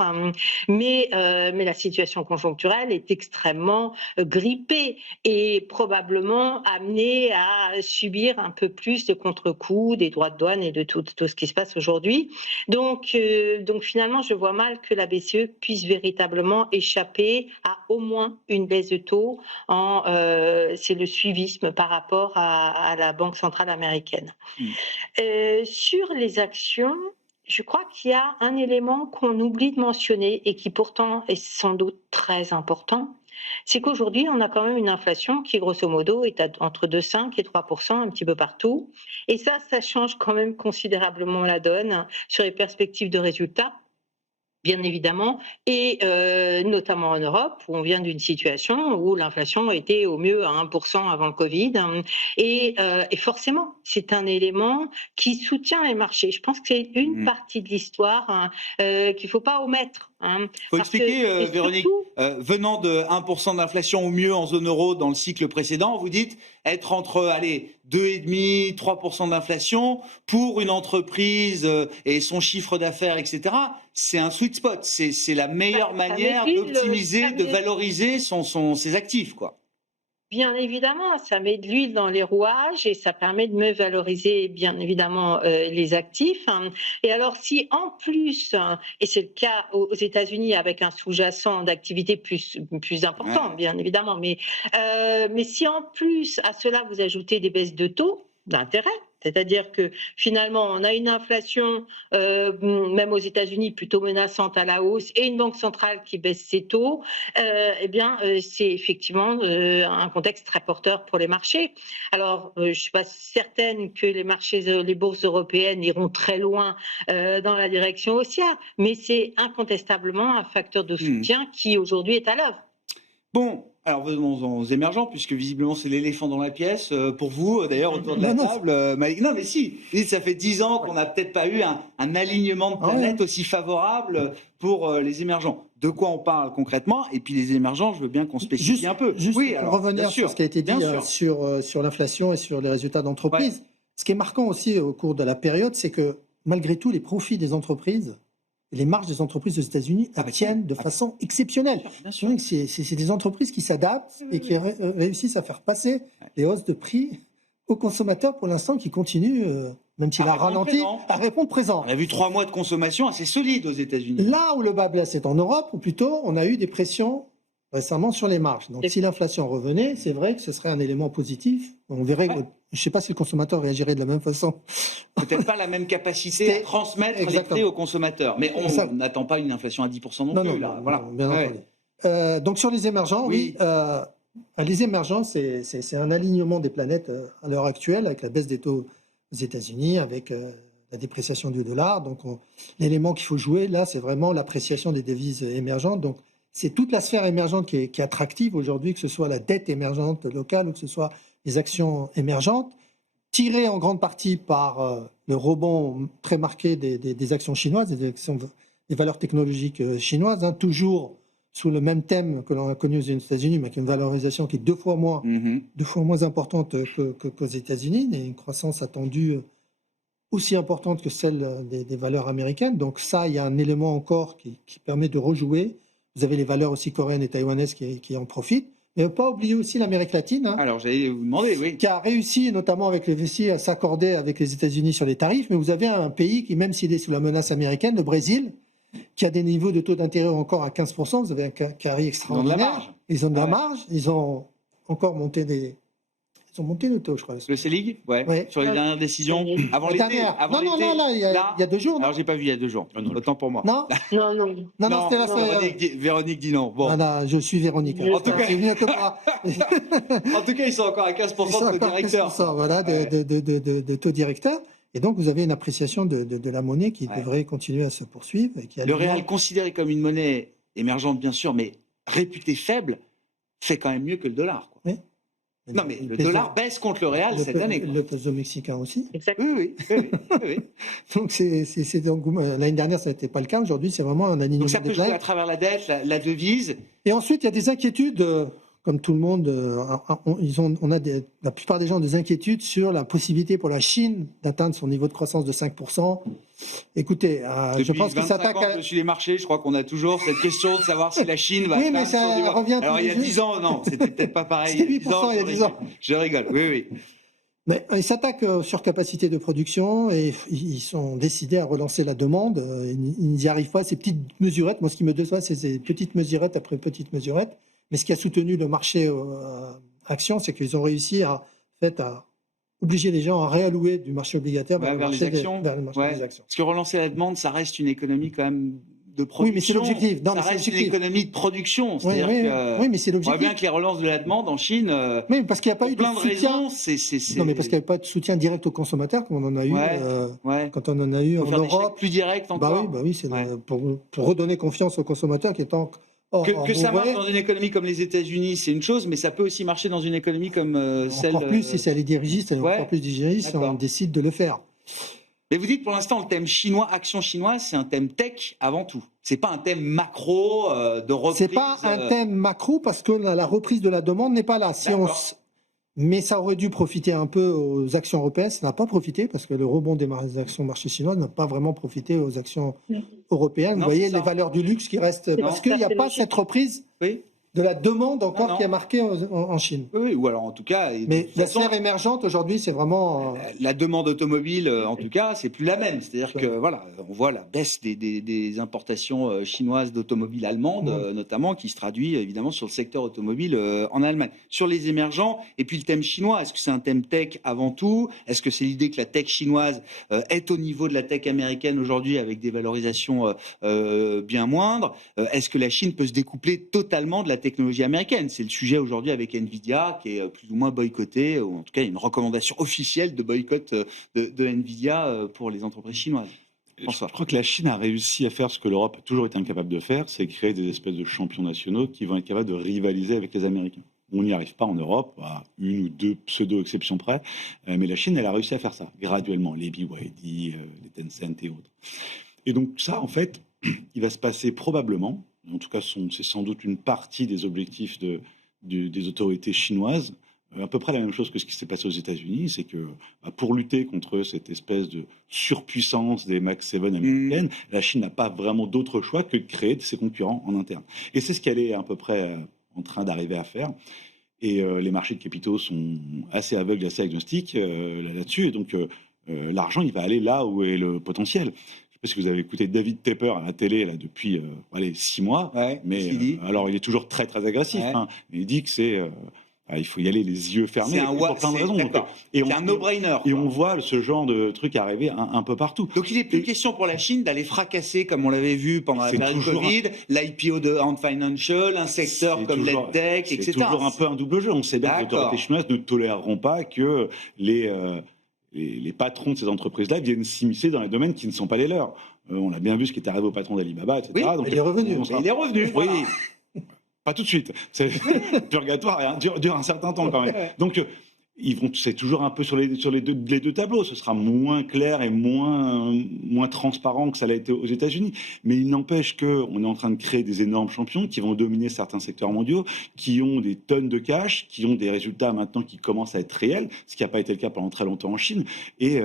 mais la situation conjoncturelle est extrêmement grippée et probablement amenée à subir un peu plus de contre-coups des droits de douane et de tout ce qui se passe aujourd'hui. Donc finalement, je vois mal que la BCE puisse véritablement échapper à au moins une baisse de taux. C'est le suivisme par rapport à la Banque centrale américaine. Sur les actions, je crois qu'il y a un élément qu'on oublie de mentionner et qui pourtant est sans doute très important. C'est qu'aujourd'hui, on a quand même une inflation qui, grosso modo, est entre 2,5 et 3% un petit peu partout. Et ça change quand même considérablement la donne sur les perspectives de résultats, bien évidemment, et notamment en Europe, où on vient d'une situation où l'inflation était au mieux à 1% avant le Covid. Et forcément, c'est un élément qui soutient les marchés. Je pense que c'est une partie de l'histoire qu'il ne faut pas omettre. Il faut expliquer, Véronique, venant de 1% d'inflation au mieux en zone euro dans le cycle précédent, vous dites être entre 2,5, 3% d'inflation pour une entreprise et son chiffre d'affaires, etc. C'est un sweet spot, c'est la meilleure manière d'optimiser, de valoriser ses actifs, quoi. Bien évidemment, ça met de l'huile dans les rouages et ça permet de mieux valoriser, bien évidemment, les actifs. Et alors, si en plus, et c'est le cas aux États-Unis avec un sous-jacent d'activité plus important, bien évidemment, mais si en plus à cela vous ajoutez des baisses de taux d'intérêt, c'est-à-dire que finalement, on a une inflation, même aux États-Unis, plutôt menaçante à la hausse, et une banque centrale qui baisse ses taux, c'est effectivement un contexte très porteur pour les marchés. Alors, je ne suis pas certaine que les bourses européennes iront très loin dans la direction haussière, mais c'est incontestablement un facteur de soutien qui aujourd'hui est à l'œuvre. Bon, alors venons aux émergents, puisque visiblement c'est l'éléphant dans la pièce. Pour vous, d'ailleurs, autour de la table. Non, mais si, ça fait 10 ans qu'on n'a peut-être pas eu un alignement de planètes aussi favorable pour les émergents. De quoi on parle concrètement? Et puis les émergents, je veux bien qu'on spécifie un peu. Juste pour revenir sur ce qui a été dit sur l'inflation et sur les résultats d'entreprise. Ouais. Ce qui est marquant aussi au cours de la période, c'est que malgré tout, les profits des entreprises, les marges des entreprises aux États-Unis tiennent de façon exceptionnelle. C'est des entreprises qui s'adaptent et qui réussissent à faire passer les hausses de prix aux consommateurs pour l'instant, qui continuent, même s'il a ralenti, à répondre présent. On a vu 3 mois de consommation assez solides aux États-Unis. Là où le bas blesse est en Europe, ou plutôt on a eu des pressions récemment sur les marges. Donc si l'inflation revenait, c'est vrai que ce serait un élément positif. On verrait. Je ne sais pas si le consommateur réagirait de la même façon. Peut-être pas la même capacité à transmettre les prix aux consommateurs. Mais on n'attend pas une inflation à 10% non plus. Là. Voilà. Bien entendu. Donc sur les émergents, les émergents, c'est un alignement des planètes à l'heure actuelle, avec la baisse des taux aux États-Unis, avec la dépréciation du dollar. Donc l'élément qu'il faut jouer, là, c'est vraiment l'appréciation des devises émergentes. Donc c'est toute la sphère émergente qui est attractive aujourd'hui, que ce soit la dette émergente locale ou que ce soit les actions émergentes, tirées en grande partie par le rebond très marqué des actions chinoises, des valeurs technologiques chinoises, hein, toujours sous le même thème que l'on a connu aux États-Unis, mais avec une valorisation qui est deux fois moins importante qu'aux États-Unis, et une croissance attendue aussi importante que celle des valeurs américaines. Donc ça, il y a un élément encore qui permet de rejouer. Vous avez les valeurs aussi coréennes et taïwanaises qui en profitent. Mais ne pas oublier aussi l'Amérique latine, hein, Alors, j'allais vous demander, oui. qui a réussi, notamment avec les VC, à s'accorder avec les États-Unis sur les tarifs. Mais vous avez un pays qui, même s'il est sous la menace américaine, le Brésil, qui a des niveaux de taux d'intérêt encore à 15%. Vous avez un carré extraordinaire. Ils ont de la marge. Ils ont de la marge. Ils ont encore monté Ils ont monté le taux, je crois. Le CELIG, Ouais. sur les dernières décisions, avant La l'été. dernière. Avant Non, l'été. là, il y a 2 jours. Non, Alors, j'ai pas vu il y a 2 jours. Autant pour moi. non, Non, c'était la Véronique dit non. Bon. Voilà, je suis Véronique. En tout cas- C'est mieux que moi. En tout cas, ils sont encore à 15% Ils sont de encore directeur. 15%, voilà, de taux directeur. Et donc, vous avez une appréciation de la monnaie qui devrait continuer à se poursuivre. Et qui Le alimente- réal, considéré comme une monnaie émergente, bien sûr, mais réputée faible, fait quand même mieux que le dollar. Quoi. Non, mais le peso- dollar baisse contre le réal cette année. Quoi. Le peso mexicain aussi. exactement. Oui. Donc, l'année dernière, ça n'était pas le cas. Aujourd'hui, c'est vraiment un alignement Donc ça des peut jouer à planètes. travers la dette, la devise. Et ensuite, il y a des inquiétudes, comme tout le monde, la plupart des gens ont des inquiétudes sur la possibilité pour la Chine d'atteindre son niveau de croissance de 5%. Écoutez, Depuis je pense qu'il 25 s'attaque ans que je suis les marchés, je crois qu'on a toujours cette question de savoir si la Chine va Oui, mais atteindre ça son niveau. revient Alors tous il y a les 10 ans, non, c'était peut-être pas pareil. C'était 8% il y a 10 ans. Je rigole, oui. Mais ils s'attaquent sur capacité de production et ils sont décidés à relancer la demande. Ils n'y arrivent pas, ces petites mesurettes. Moi, ce qui me déçoit, c'est ces petites mesurettes après petites mesurettes. Mais ce qui a soutenu le marché action, c'est qu'ils ont réussi à obliger les gens à réallouer du marché obligataire Vers les actions. vers le marché Ouais. des actions. Parce que relancer la demande, ça reste une économie quand même de production. Oui, mais c'est l'objectif. Non, Ça mais c'est reste une l'objectif. économie de production. Oui, C'est-à-dire que oui, mais c'est on voit bien l'objectif. que les relances de la demande en Chine, Oui, parce qu'il n'y a pas pour eu de plein de soutien. raisons, c'est... Non, mais parce qu'il n'y avait pas de soutien direct aux consommateurs, comme on en a eu Ouais. quand on en a eu Faut en faire des chèques Europe. plus directs encore. Bah oui, c'est Ouais. pour redonner confiance aux consommateurs qui est hors Que ça marche bourré. dans une économie comme les États-Unis, c'est une chose, mais ça peut aussi marcher dans une économie comme celle. Encore plus si c'est les dirigistes, elle est ouais. encore plus dirigiste si on D'accord. décide de le faire. Mais vous dites pour l'instant le thème chinois, action chinoise, c'est un thème tech avant tout. C'est pas un thème macro de reprise. C'est pas un thème macro parce que la reprise de la demande n'est pas là. D'accord. Mais ça aurait dû profiter un peu aux actions européennes. Ça n'a pas profité parce que le rebond des actions marché chinois n'a pas vraiment profité aux actions européennes. Non, Vous voyez c'est ça. les valeurs du luxe qui restent. Parce ça, qu'il n'y a c'est pas logique. cette reprise Oui. de la demande encore Non. qui a marqué en Chine. Oui, ou alors en tout cas. et de Mais toute la façon, sphère émergente aujourd'hui, c'est vraiment. la demande automobile, en tout cas, c'est plus la même. C'est-à-dire que voilà, on voit la baisse des importations chinoises d'automobiles allemandes, notamment, qui se traduit évidemment sur le secteur automobile en Allemagne. Sur les émergents, et puis le thème chinois, est-ce que c'est un thème tech avant tout? Est-ce que c'est l'idée que la tech chinoise est au niveau de la tech américaine aujourd'hui avec des valorisations bien moindres? Est-ce que la Chine peut se découpler totalement de la technologie américaine? C'est le sujet aujourd'hui avec Nvidia qui est plus ou moins boycotté, ou en tout cas il y a une recommandation officielle de boycott de Nvidia pour les entreprises chinoises. Je crois que la Chine a réussi à faire ce que l'Europe a toujours été incapable de faire, c'est créer des espèces de champions nationaux qui vont être capables de rivaliser avec les Américains. On n'y arrive pas en Europe, à une ou deux pseudo-exceptions près, mais la Chine, elle a réussi à faire ça, graduellement, les BYD, les Tencent et autres. Et donc ça, en fait, il va se passer probablement, en tout cas c'est sans doute une partie des objectifs des autorités chinoises, à peu près la même chose que ce qui s'est passé aux États-Unis, c'est que pour lutter contre cette espèce de surpuissance des Max 7 américaines, la Chine n'a pas vraiment d'autre choix que de créer ses concurrents en interne. Et c'est ce qu'elle est à peu près en train d'arriver à faire. Et les marchés de capitaux sont assez aveugles, assez agnostiques là-dessus. Et donc l'argent, il va aller là où est le potentiel. Je ne sais pas si vous avez écouté David Tepper à la télé là, depuis 6 mois, mais alors il est toujours très très agressif. Ouais. Hein, il dit que il faut y aller les yeux fermés C'est pour plein de raisons. C'est un no-brainer. Et on voit ce genre de truc arriver un peu partout. Donc il n'est plus question pour la Chine d'aller fracasser, comme on l'avait vu pendant la période Covid, l'IPO de Ant Financial, un secteur comme l'EdTech, etc. C'est toujours un peu un double jeu. On sait bien que les autorités chinoises ne toléreront pas que les patrons de ces entreprises-là viennent s'immiscer dans les domaines qui ne sont pas les leurs. On a bien vu ce qui est arrivé au patron d'Alibaba, etc. Oui, donc, il est revenu. Il est revenu. Oui. Pas tout de suite. C'est purgatoire, hein, dure un certain temps quand même. Donc, c'est toujours un peu sur les deux tableaux. Ce sera moins clair et moins transparent que ça l'a été aux États-Unis. Mais il n'empêche qu'on est en train de créer des énormes champions qui vont dominer certains secteurs mondiaux, qui ont des tonnes de cash, qui ont des résultats maintenant qui commencent à être réels, ce qui n'a pas été le cas pendant très longtemps en Chine, et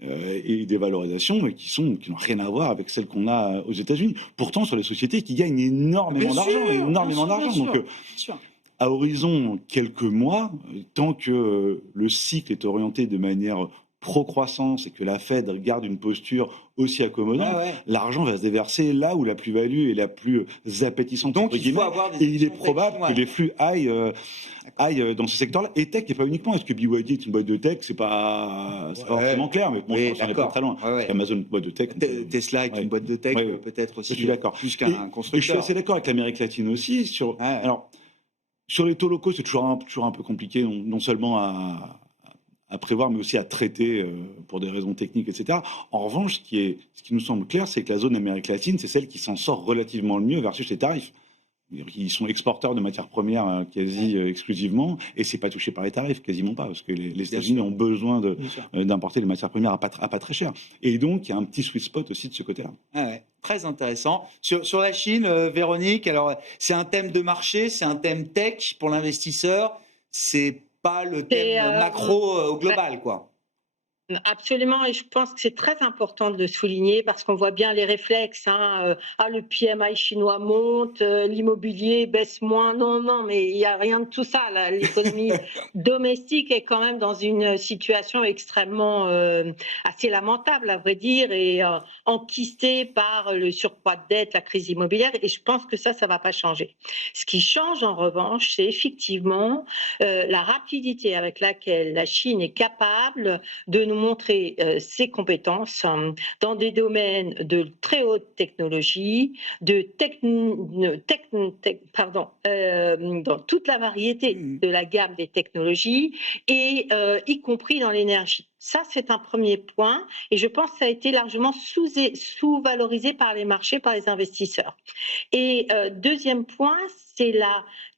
des valorisations qui n'ont rien à voir avec celles qu'on a aux États-Unis. Pourtant, sur les sociétés qui gagnent énormément d'argent. Donc, bien sûr. à horizon quelques mois, tant que le cycle est orienté de manière pro-croissance et que la Fed garde une posture aussi accommodante, l'argent va se déverser là où la plus-value est la plus appétissante. Donc il faut avoir des et il est probable que les flux aillent dans ce secteur-là. Et tech, et pas uniquement. Est-ce que BYD est une boîte de tech? C'est pas forcément clair, mais bon, je pense qu'on est pas très loin. Amazon, une boîte de tech. Tesla est une boîte de tech, peut-être aussi. Je suis d'accord. Plus qu'un constructeur. Et je suis assez d'accord avec l'Amérique latine aussi. Alors, sur les taux locaux, c'est toujours un peu compliqué, non seulement à prévoir, mais aussi à traiter pour des raisons techniques, etc. En revanche, ce qui nous semble clair, c'est que la zone Amérique latine, c'est celle qui s'en sort relativement le mieux versus les tarifs. Ils sont exporteurs de matières premières quasi exclusivement, et c'est pas touché par les tarifs, quasiment pas, parce que les États-Unis ont besoin d'importer les matières premières à pas très cher. Et donc, il y a un petit sweet spot aussi de ce côté-là. Très intéressant. Sur la Chine, Véronique, alors c'est un thème de marché, c'est un thème tech pour l'investisseur, c'est pas le thème macro au global, quoi. Absolument, et je pense que c'est très important de le souligner parce qu'on voit bien les réflexes. Le PMI chinois monte, l'immobilier baisse moins. Non, mais il n'y a rien de tout ça. L'économie domestique est quand même dans une situation extrêmement assez lamentable, à vrai dire, et enquistée par le surcroît de dette, la crise immobilière. Et je pense que ça ne va pas changer. Ce qui change en revanche, c'est effectivement la rapidité avec laquelle la Chine est capable de nous montrer ses compétences dans des domaines de très haute technologie, dans toute la variété de la gamme des technologies, et y compris dans l'énergie. Ça, c'est un premier point, et je pense que ça a été largement sous-valorisé par les marchés, par les investisseurs. Et deuxième point, c'est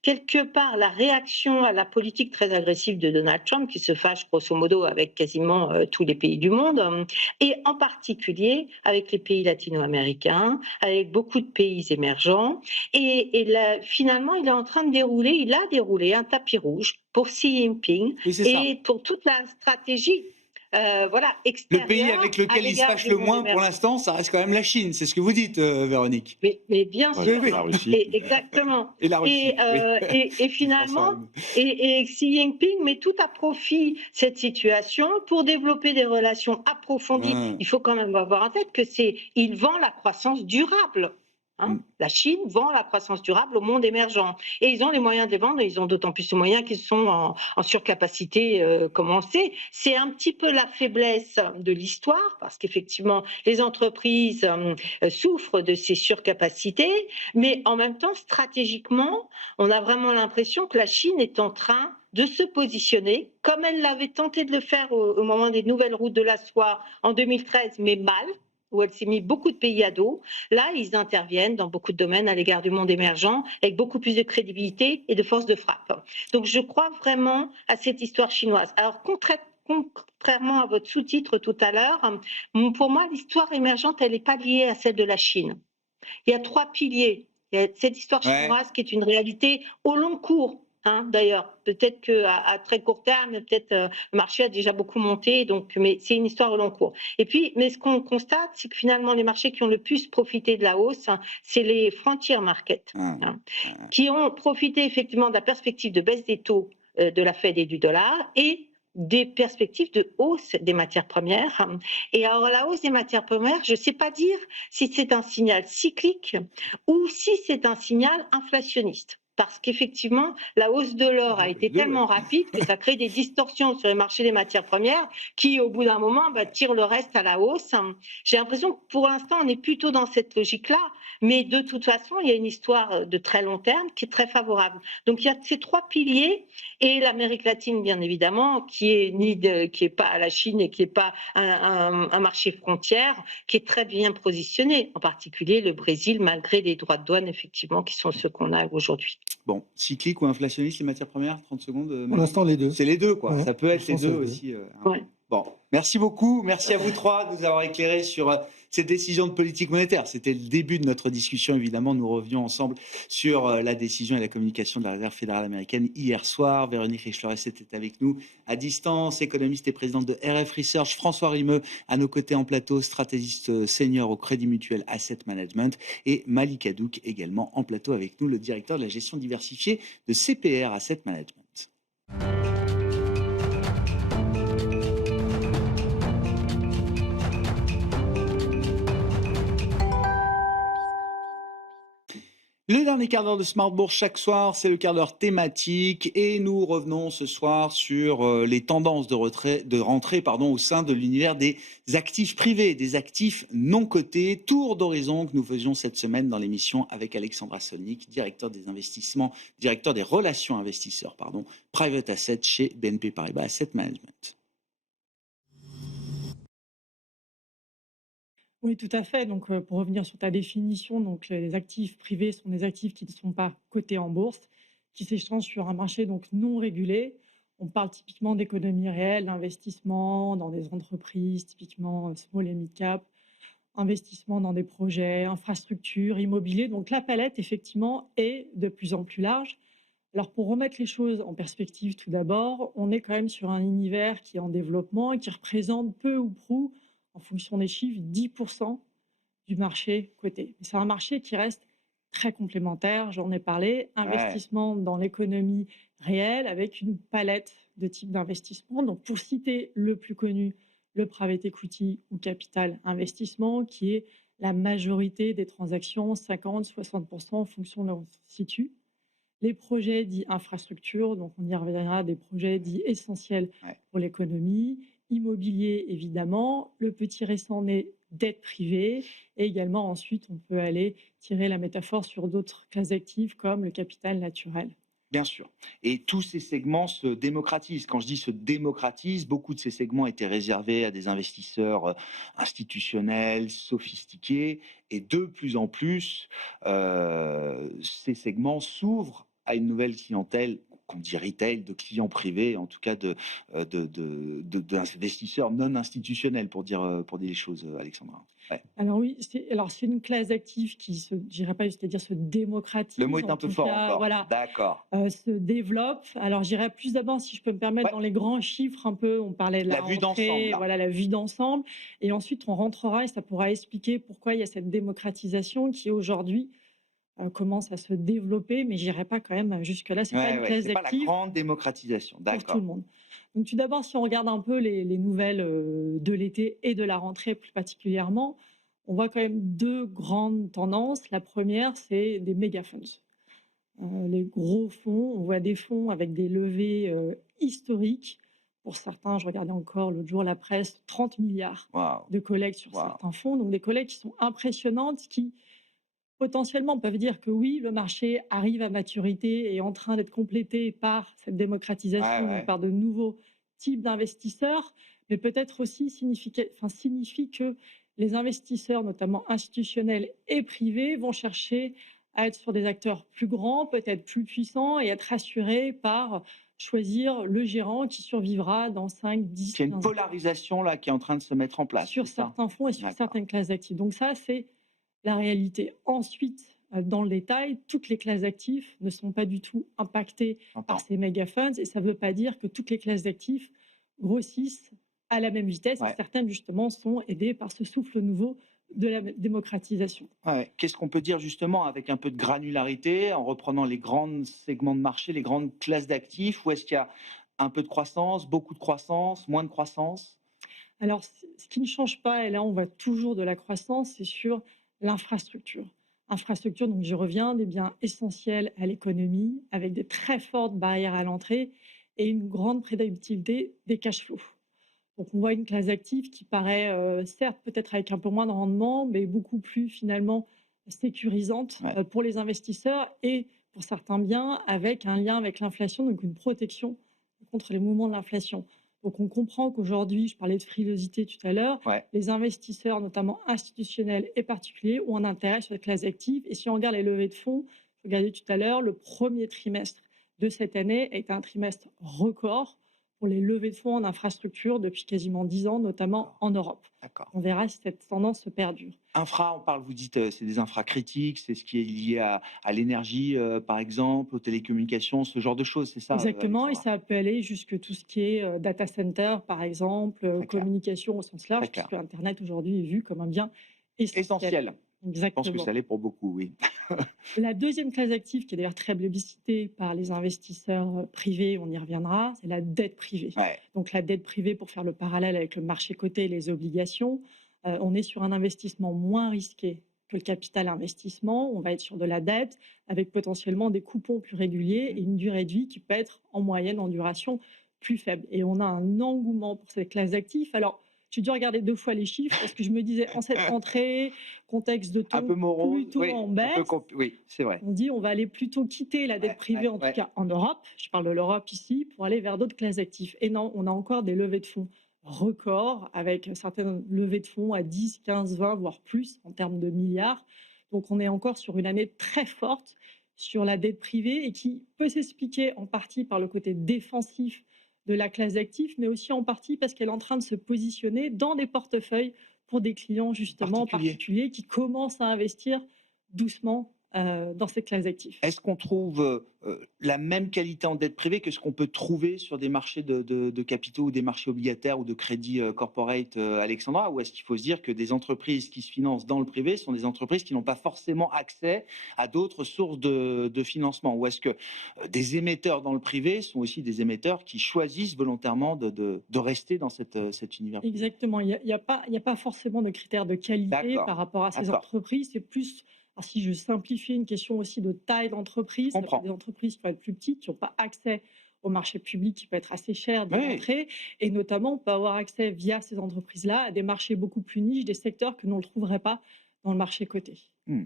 quelque part la réaction à la politique très agressive de Donald Trump, qui se fâche grosso modo avec quasiment tous les pays du monde, et en particulier avec les pays latino-américains, avec beaucoup de pays émergents. Et là, finalement, il a déroulé un tapis rouge pour Xi Jinping et pour toute la stratégie. Le pays avec lequel il se fâche le moins pour l'instant, ça reste quand même la Chine. C'est ce que vous dites, Véronique. Mais bien sûr, la Russie. Exactement. Et la Russie. Et finalement, Xi Jinping met tout à profit cette situation pour développer des relations approfondies. Il faut quand même avoir en tête que il vend la croissance durable. La Chine vend la croissance durable au monde émergent. Et ils ont les moyens de les vendre, et ils ont d'autant plus de moyens qu'ils sont en surcapacité, comme on sait. C'est un petit peu la faiblesse de l'histoire, parce qu'effectivement, les entreprises souffrent de ces surcapacités, mais en même temps, stratégiquement, on a vraiment l'impression que la Chine est en train de se positionner, comme elle l'avait tenté de le faire au moment des nouvelles routes de la soie en 2013, mais mal, où elle s'est mis beaucoup de pays à dos. Là, ils interviennent dans beaucoup de domaines à l'égard du monde émergent avec beaucoup plus de crédibilité et de force de frappe. Donc, je crois vraiment à cette histoire chinoise. Alors, contrairement à votre sous-titre tout à l'heure, pour moi, l'histoire émergente, elle n'est pas liée à celle de la Chine. Il y a 3 piliers. Il y a cette histoire chinoise qui est une réalité au long cours. D'ailleurs, peut-être qu'à très court terme, peut-être le marché a déjà beaucoup monté, mais c'est une histoire au long cours. Et puis, mais ce qu'on constate, c'est que finalement, les marchés qui ont le plus profité de la hausse, c'est les frontier markets, qui ont profité effectivement de la perspective de baisse des taux de la Fed et du dollar, et des perspectives de hausse des matières premières. Et alors, la hausse des matières premières, je ne sais pas dire si c'est un signal cyclique ou si c'est un signal inflationniste. Parce qu'effectivement, la hausse de l'or a été tellement rapide que ça crée des distorsions sur les marchés des matières premières qui, au bout d'un moment, tirent le reste à la hausse. J'ai l'impression que pour l'instant, on est plutôt dans cette logique-là, mais de toute façon, il y a une histoire de très long terme qui est très favorable. Donc, il y a ces 3 piliers, et l'Amérique latine, bien évidemment, qui est pas la Chine et qui n'est pas un marché frontière, qui est très bien positionné, en particulier le Brésil, malgré les droits de douane, effectivement, qui sont ceux qu'on a aujourd'hui. Bon, cyclique ou inflationniste, les matières premières, 30 secondes. Pour Mehdi. l'instant, les deux. C'est les deux, quoi. Ouais, Ça peut être pour les l'instant, deux c'est les deux. aussi. Ouais. Bon, merci beaucoup. Merci à vous trois de nous avoir éclairés sur cette décision de politique monétaire. C'était le début de notre discussion. Évidemment, nous revenions ensemble sur la décision et la communication de la Réserve fédérale américaine hier soir. Véronique Riche-Flores était avec nous à distance, économiste et présidente de RF Research. François Rimeux à nos côtés en plateau, stratégiste senior au Crédit Mutuel Asset Management. Et Malik Hadouk également en plateau avec nous, le directeur de la gestion diversifiée de CPR Asset Management. Le dernier quart d'heure de Smart Bourse chaque soir, c'est le quart d'heure thématique et nous revenons ce soir sur les tendances de rentrée au sein de l'univers des actifs privés, des actifs non cotés. Tour d'horizon que nous faisions cette semaine dans l'émission avec Alexandra Solnik, directeur des investissements, directeur des relations investisseurs, Private Asset chez BNP Paribas Asset Management. Oui, tout à fait. Donc, pour revenir sur ta définition, donc les actifs privés sont des actifs qui ne sont pas cotés en bourse, qui s'échangent sur un marché donc non régulé. On parle typiquement d'économie réelle, d'investissement dans des entreprises, typiquement small et mid cap, investissement dans des projets, infrastructures, immobilier. Donc, la palette, effectivement, est de plus en plus large. Alors, pour remettre les choses en perspective, tout d'abord, on est quand même sur un univers qui est en développement et qui représente peu ou prou, en fonction des chiffres, 10% du marché coté. C'est un marché qui reste très complémentaire, j'en ai parlé, investissement dans l'économie réelle avec une palette de types d'investissement. Donc, pour citer le plus connu, le private equity ou capital investissement, qui est la majorité des transactions, 50-60% en fonction de là où on se situe. Les projets dits infrastructures, donc on y reviendra, des projets dits essentiels pour l'économie, immobilier évidemment, le petit récent né dette privée, et également ensuite on peut aller tirer la métaphore sur d'autres classes d'actifs comme le capital naturel. Bien sûr. Et tous ces segments se démocratisent. Quand je dis se démocratisent, beaucoup de ces segments étaient réservés à des investisseurs institutionnels, sophistiqués, et de plus en plus, ces segments s'ouvrent à une nouvelle clientèle qu'on dit retail, de clients privés, en tout cas d'investisseurs non institutionnels, pour dire les choses, Alexandra. Ouais. Alors oui, c'est une classe d'actifs qui se, je dirais pas jusqu'à dire se démocratise. Le mot est en un peu tout fort cas, encore. voilà, D'accord. se développe. Alors j'irais plus d'abord, si je peux me permettre, dans les grands chiffres un peu. On parlait de la vue rentrée, d'ensemble, là. voilà, la vue d'ensemble. Et ensuite, on rentrera et ça pourra expliquer pourquoi il y a cette démocratisation qui aujourd'hui commence à se développer, mais j'irai pas quand même jusque-là. C'est pas une classe C'est pas la d'actifs grande démocratisation. pour tout D'accord. le monde. Donc tout d'abord, si on regarde un peu les nouvelles de l'été et de la rentrée plus particulièrement, on voit quand même deux grandes tendances. La première, c'est des méga funds. Les gros fonds, on voit des fonds avec des levées historiques. Pour certains, je regardais encore l'autre jour la presse, 30 milliards Waouh. de collectes sur certains fonds. Donc des collectes qui sont impressionnantes, qui potentiellement peuvent dire que oui, le marché arrive à maturité et est en train d'être complété par cette démocratisation, donc par de nouveaux types d'investisseurs, mais peut-être aussi signifie que les investisseurs, notamment institutionnels et privés, vont chercher à être sur des acteurs plus grands, peut-être plus puissants, et être assurés par choisir le gérant qui survivra dans 5, 10, Il y a une 15 ans. Polarisation là qui est en train de se mettre en place. Sur c'est ça certains fonds et sur D'accord. certaines classes d'actifs. Donc ça, c'est la réalité. Ensuite, dans le détail, toutes les classes d'actifs ne sont pas du tout impactées par ces méga funds, et ça ne veut pas dire que toutes les classes d'actifs grossissent à la même vitesse. Et certaines, justement, sont aidées par ce souffle nouveau de la démocratisation. Qu'est-ce qu'on peut dire justement avec un peu de granularité, en reprenant les grands segments de marché, les grandes classes d'actifs, où est-ce qu'il y a un peu de croissance, beaucoup de croissance, moins de croissance? Alors, ce qui ne change pas, et là on voit toujours de la croissance, c'est sur l'infrastructure. Infrastructure, donc je reviens, des biens essentiels à l'économie, avec des très fortes barrières à l'entrée et une grande prédictibilité des cash flows. Donc on voit une classe d'actifs qui paraît, certes peut-être avec un peu moins de rendement, mais beaucoup plus finalement sécurisante pour les investisseurs et pour certains biens, avec un lien avec l'inflation, donc une protection contre les mouvements de l'inflation. Donc on comprend qu'aujourd'hui, je parlais de frilosité tout à l'heure, les investisseurs, notamment institutionnels et particuliers, ont un intérêt sur la classe d'actifs. Et si on regarde les levées de fonds, je regardais tout à l'heure, le premier trimestre de cette année est un trimestre record pour les levées de fonds en infrastructure depuis quasiment 10 ans, notamment D'accord. en Europe. D'accord. On verra si cette tendance se perdure. Infra, on parle, vous dites, c'est des infras critiques, c'est ce qui est lié à l'énergie, par exemple, aux télécommunications, ce genre de choses, c'est ça, Exactement, et Alexandra? ça peut aller jusque tout ce qui est data center, par exemple, Très clair, communication au sens très large, clair. puisque Internet aujourd'hui est vu comme un bien essentiel. Essentiel. Je pense que ça Exactement. l'est pour beaucoup, oui. La deuxième classe d'actifs, qui est d'ailleurs très plébiscitée par les investisseurs privés, on y reviendra, c'est la dette privée. Ouais, Donc la dette privée, pour faire le parallèle avec le marché coté et les obligations, on est sur un investissement moins risqué que le capital investissement. On va être sur de la dette avec potentiellement des coupons plus réguliers et une durée de vie qui peut être en moyenne, en duration, plus faible. Et on a un engouement pour cette classe d'actifs. Alors, j'ai dû regarder 2 fois les chiffres parce que je me disais, en cette rentrée, contexte de un peu taux morose, plutôt oui, en un peu baisse, oui, c'est vrai. on dit on va aller plutôt quitter la dette Ouais, privée, ouais, en tout ouais. cas en Europe, je parle de l'Europe ici, pour aller vers d'autres classes d'actifs. Et non, on a encore des levées de fonds records, avec certaines levées de fonds à 10, 15, 20, voire plus en termes de milliards. Donc on est encore sur une année très forte sur la dette privée et qui peut s'expliquer en partie par le côté défensif de la classe d'actifs, mais aussi en partie parce qu'elle est en train de se positionner dans des portefeuilles pour des clients justement Particulier. particuliers qui commencent à investir doucement dans cette classe d'actifs. Est-ce qu'on trouve, la même qualité en dette privée que ce qu'on peut trouver sur des marchés de capitaux ou des marchés obligataires ou de crédit, corporate, Alexandra? Ou est-ce qu'il faut se dire que des entreprises qui se financent dans le privé sont des entreprises qui n'ont pas forcément accès à d'autres sources de financement? Ou est-ce que, des émetteurs dans le privé sont aussi des émetteurs qui choisissent volontairement de rester dans cet univers privé? Exactement, il y a pas forcément de critères de qualité D'accord, par rapport à ces d'accord, entreprises. C'est plus, alors si je simplifie, une question aussi de taille je d'entreprise. Ça peut être des comprends. entreprises qui vont être plus petites, qui n'ont pas accès au marché public, qui peut être assez cher d'y Oui, rentrer. Et notamment, on peut avoir accès via ces entreprises-là à des marchés beaucoup plus niches, des secteurs que l'on ne trouverait pas dans le marché coté. mmh,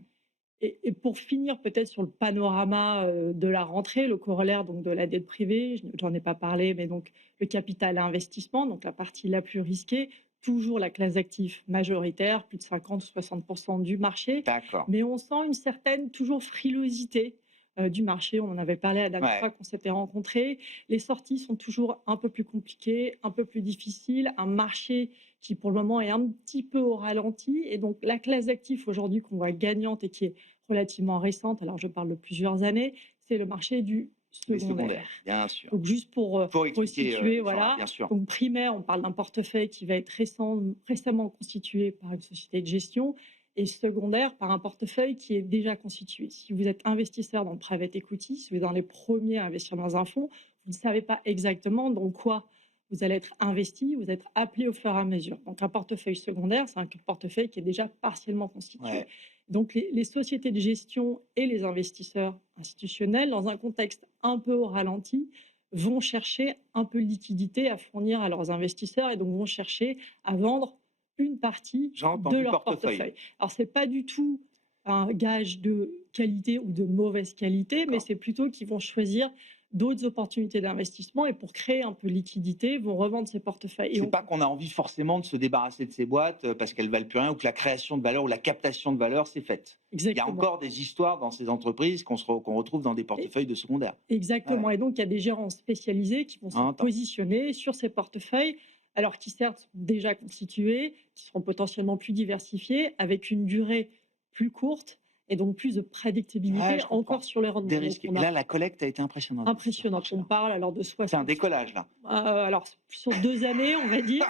Et pour finir peut-être sur le panorama de la rentrée, le corollaire donc de la dette privée, j'en ai pas parlé, mais donc le capital à investissement, donc la partie la plus risquée, toujours la classe d'actifs majoritaire, plus de 50 ou 60% du marché, d'accord. mais on sent une certaine toujours frilosité du marché. On en avait parlé la dernière Ouais. fois qu'on s'était rencontrés. Les sorties sont toujours un peu plus compliquées, un peu plus difficiles. Un marché qui pour le moment est un petit peu au ralenti. Et donc la classe d'actifs aujourd'hui qu'on voit gagnante et qui est relativement récente, alors je parle de plusieurs années, c'est le marché du Les secondaire. secondaires, bien sûr. Donc juste pour Pour expliquer, resituer, Alexandra, voilà. bien sûr. Donc primaire, on parle d'un portefeuille qui va être récemment constitué par une société de gestion, et secondaire par un portefeuille qui est déjà constitué. Si vous êtes investisseur dans le private equity, si vous êtes dans les premiers à investir dans un fonds, vous ne savez pas exactement dans quoi vous allez être investi, vous êtes appelé au fur et à mesure. Donc un portefeuille secondaire, c'est un portefeuille qui est déjà partiellement constitué. Ouais. Donc les sociétés de gestion et les investisseurs institutionnels, dans un contexte un peu au ralenti, vont chercher un peu de liquidité à fournir à leurs investisseurs et donc vont chercher à vendre une partie J'ai de entendu leur portefeuille. portefeuille. Alors, ce n'est pas du tout un gage de qualité ou de mauvaise qualité, mais D'accord. c'est plutôt qu'ils vont choisir d'autres opportunités d'investissement et pour créer un peu de liquidité, vont revendre ces portefeuilles. Et C'est on pas qu'on a envie forcément de se débarrasser de ces boîtes, parce qu'elles valent plus rien ou que la création de valeur ou la captation de valeur, c'est faite. Il y a exactement. encore des histoires dans ces entreprises qu'on retrouve dans des Et portefeuilles de secondaires. exactement. Ouais, Et donc, il y a des gérants spécialisés qui vont on se entend. positionner sur ces portefeuilles, alors qui certes sont déjà constitués, qui seront potentiellement plus diversifiés, avec une durée plus courte et donc plus de Ouais, prédictibilité je encore comprends. sur les rendements. Donc, Dérisqué. on Et a là, la collecte a été impressionnante aussi sur ce impressionnante. On marché-là. parle alors de C'est un 60, décollage là. alors sur 2 années, on va dire,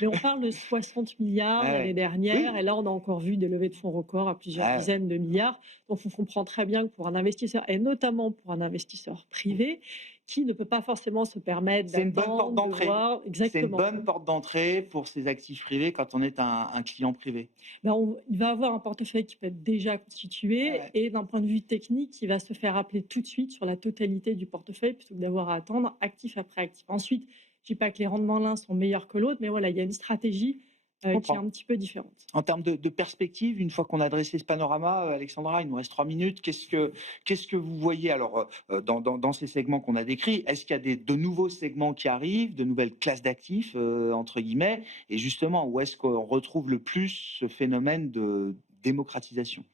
mais on parle de 60 milliards l'année Ouais. dernière Oui. et là, on a encore vu des levées de fonds records à plusieurs Ouais, dizaines de milliards. Donc on comprend très bien que pour un investisseur et notamment pour un investisseur privé qui ne peut pas forcément se permettre c'est une bonne porte d'attendre, de d'entrée. voir C'est une exactement. bonne porte d'entrée pour ces actifs privés quand on est un client privé. Ben, il va avoir un portefeuille qui peut être déjà constitué Ouais. et d'un point de vue technique, il va se faire appeler tout de suite sur la totalité du portefeuille plutôt que d'avoir à attendre actif après actif. Ensuite, je dis pas que les rendements l'un sont meilleurs que l'autre, mais voilà, il y a une stratégie Je qui est comprends. un petit peu différente. En termes de perspective, une fois qu'on a dressé ce panorama, Alexandra, il nous reste 3 minutes. Qu'est-ce que vous voyez alors dans ces segments qu'on a décrits? Est-ce qu'il y a de nouveaux segments qui arrivent, de nouvelles classes d'actifs, entre guillemets? Et justement, où est-ce qu'on retrouve le plus ce phénomène de démocratisation?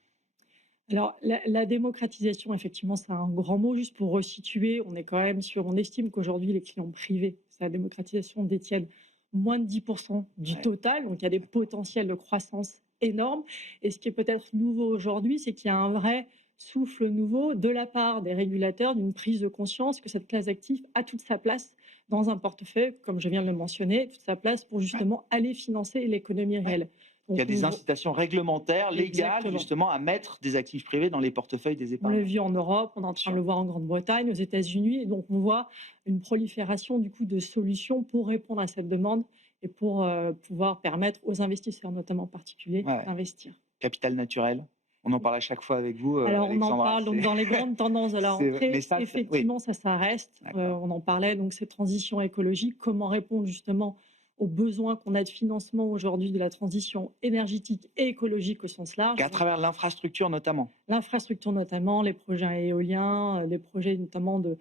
Alors, la démocratisation, effectivement, c'est un grand mot. Juste pour resituer, on est quand même sur, on estime qu'aujourd'hui, les clients privés, c'est la démocratisation, détiennent moins de 10% du Ouais. total. Donc, il y a des potentiels de croissance énormes. Et ce qui est peut-être nouveau aujourd'hui, c'est qu'il y a un vrai souffle nouveau de la part des régulateurs, d'une prise de conscience que cette classe d'actifs a toute sa place dans un portefeuille, comme je viens de le mentionner, toute sa place pour Ouais. justement aller financer l'économie Ouais. réelle. Il y a Donc, des incitations réglementaires, légales, Exactement. justement, à mettre des actifs privés dans les portefeuilles des On l'a épargnants. vu en Europe, on est en Bien train sûr. de le voir en Grande-Bretagne, aux États-Unis. Et donc, on voit une prolifération du coup de solutions pour répondre à cette demande et pour pouvoir permettre aux investisseurs, notamment particuliers, Ouais, ouais. d'investir. Capital naturel. On en parle à chaque fois avec vous, Alors, on en Alexandra. parle donc C'est dans les grandes tendances de la mais rentrée. ça, oui, Effectivement, ça reste. d'accord. On en parlait, donc ces transitions écologiques, comment répondre justement aux besoins qu'on a de financement aujourd'hui de la transition énergétique et écologique au sens large. Qu'à travers l'infrastructure, notamment. L'infrastructure notamment, les projets éoliens, les projets notamment de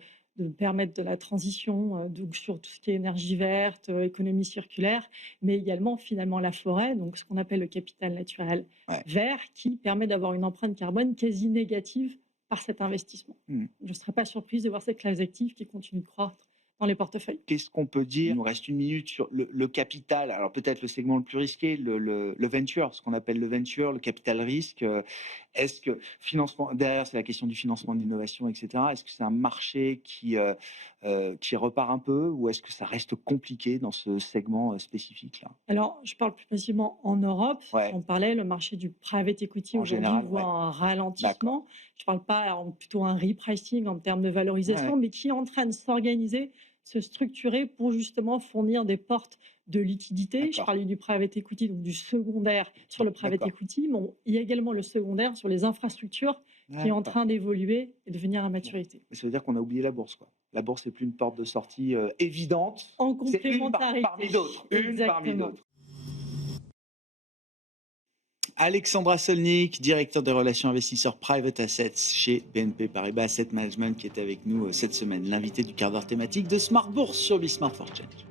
permettre de la transition donc sur tout ce qui est énergie verte, économie circulaire, mais également finalement la forêt, donc ce qu'on appelle le capital naturel Ouais. vert, qui permet d'avoir une empreinte carbone quasi négative par cet investissement. Mmh. Je ne serais pas surprise de voir cette classe d'actifs qui continue de croître dans les portefeuilles. Qu'est-ce qu'on peut dire? Il nous reste 1 minute sur le capital. Alors peut-être le segment le plus risqué, le venture, ce qu'on appelle le venture, le capital risque. Est-ce que financement derrière, c'est la question du financement de l'innovation, et cetera. Est-ce que c'est un marché qui repart un peu ou est-ce que ça reste compliqué dans ce segment, spécifique-là? Alors, je parle plus précisément en Europe. Ouais. On parlait, le marché du private equity En aujourd'hui général, voit ouais. un D'accord. ralentissement. Je parle pas plutôt un repricing en termes de Ouais, valorisation, ouais. mais qui est en train de s'organiser, se structurer pour justement fournir des portes de liquidité. Je D'accord. parlais du private equity, donc du secondaire sur le private D'accord. equity, mais il y a également le secondaire sur les infrastructures qui est en D'accord. train d'évoluer et de venir à Bon. maturité. Mais ça veut dire qu'on a oublié la bourse, quoi. La bourse n'est plus une porte de sortie, évidente. En C'est une complémentarité. parmi d'autres. Une parmi Exactement. d'autres. Alexandra Solnik, directeur des relations investisseurs Private Assets chez BNP Paribas Asset Management, qui est avec nous cette semaine, l'invité du quart d'heure thématique de Smart Bourse sur Bismart for Change.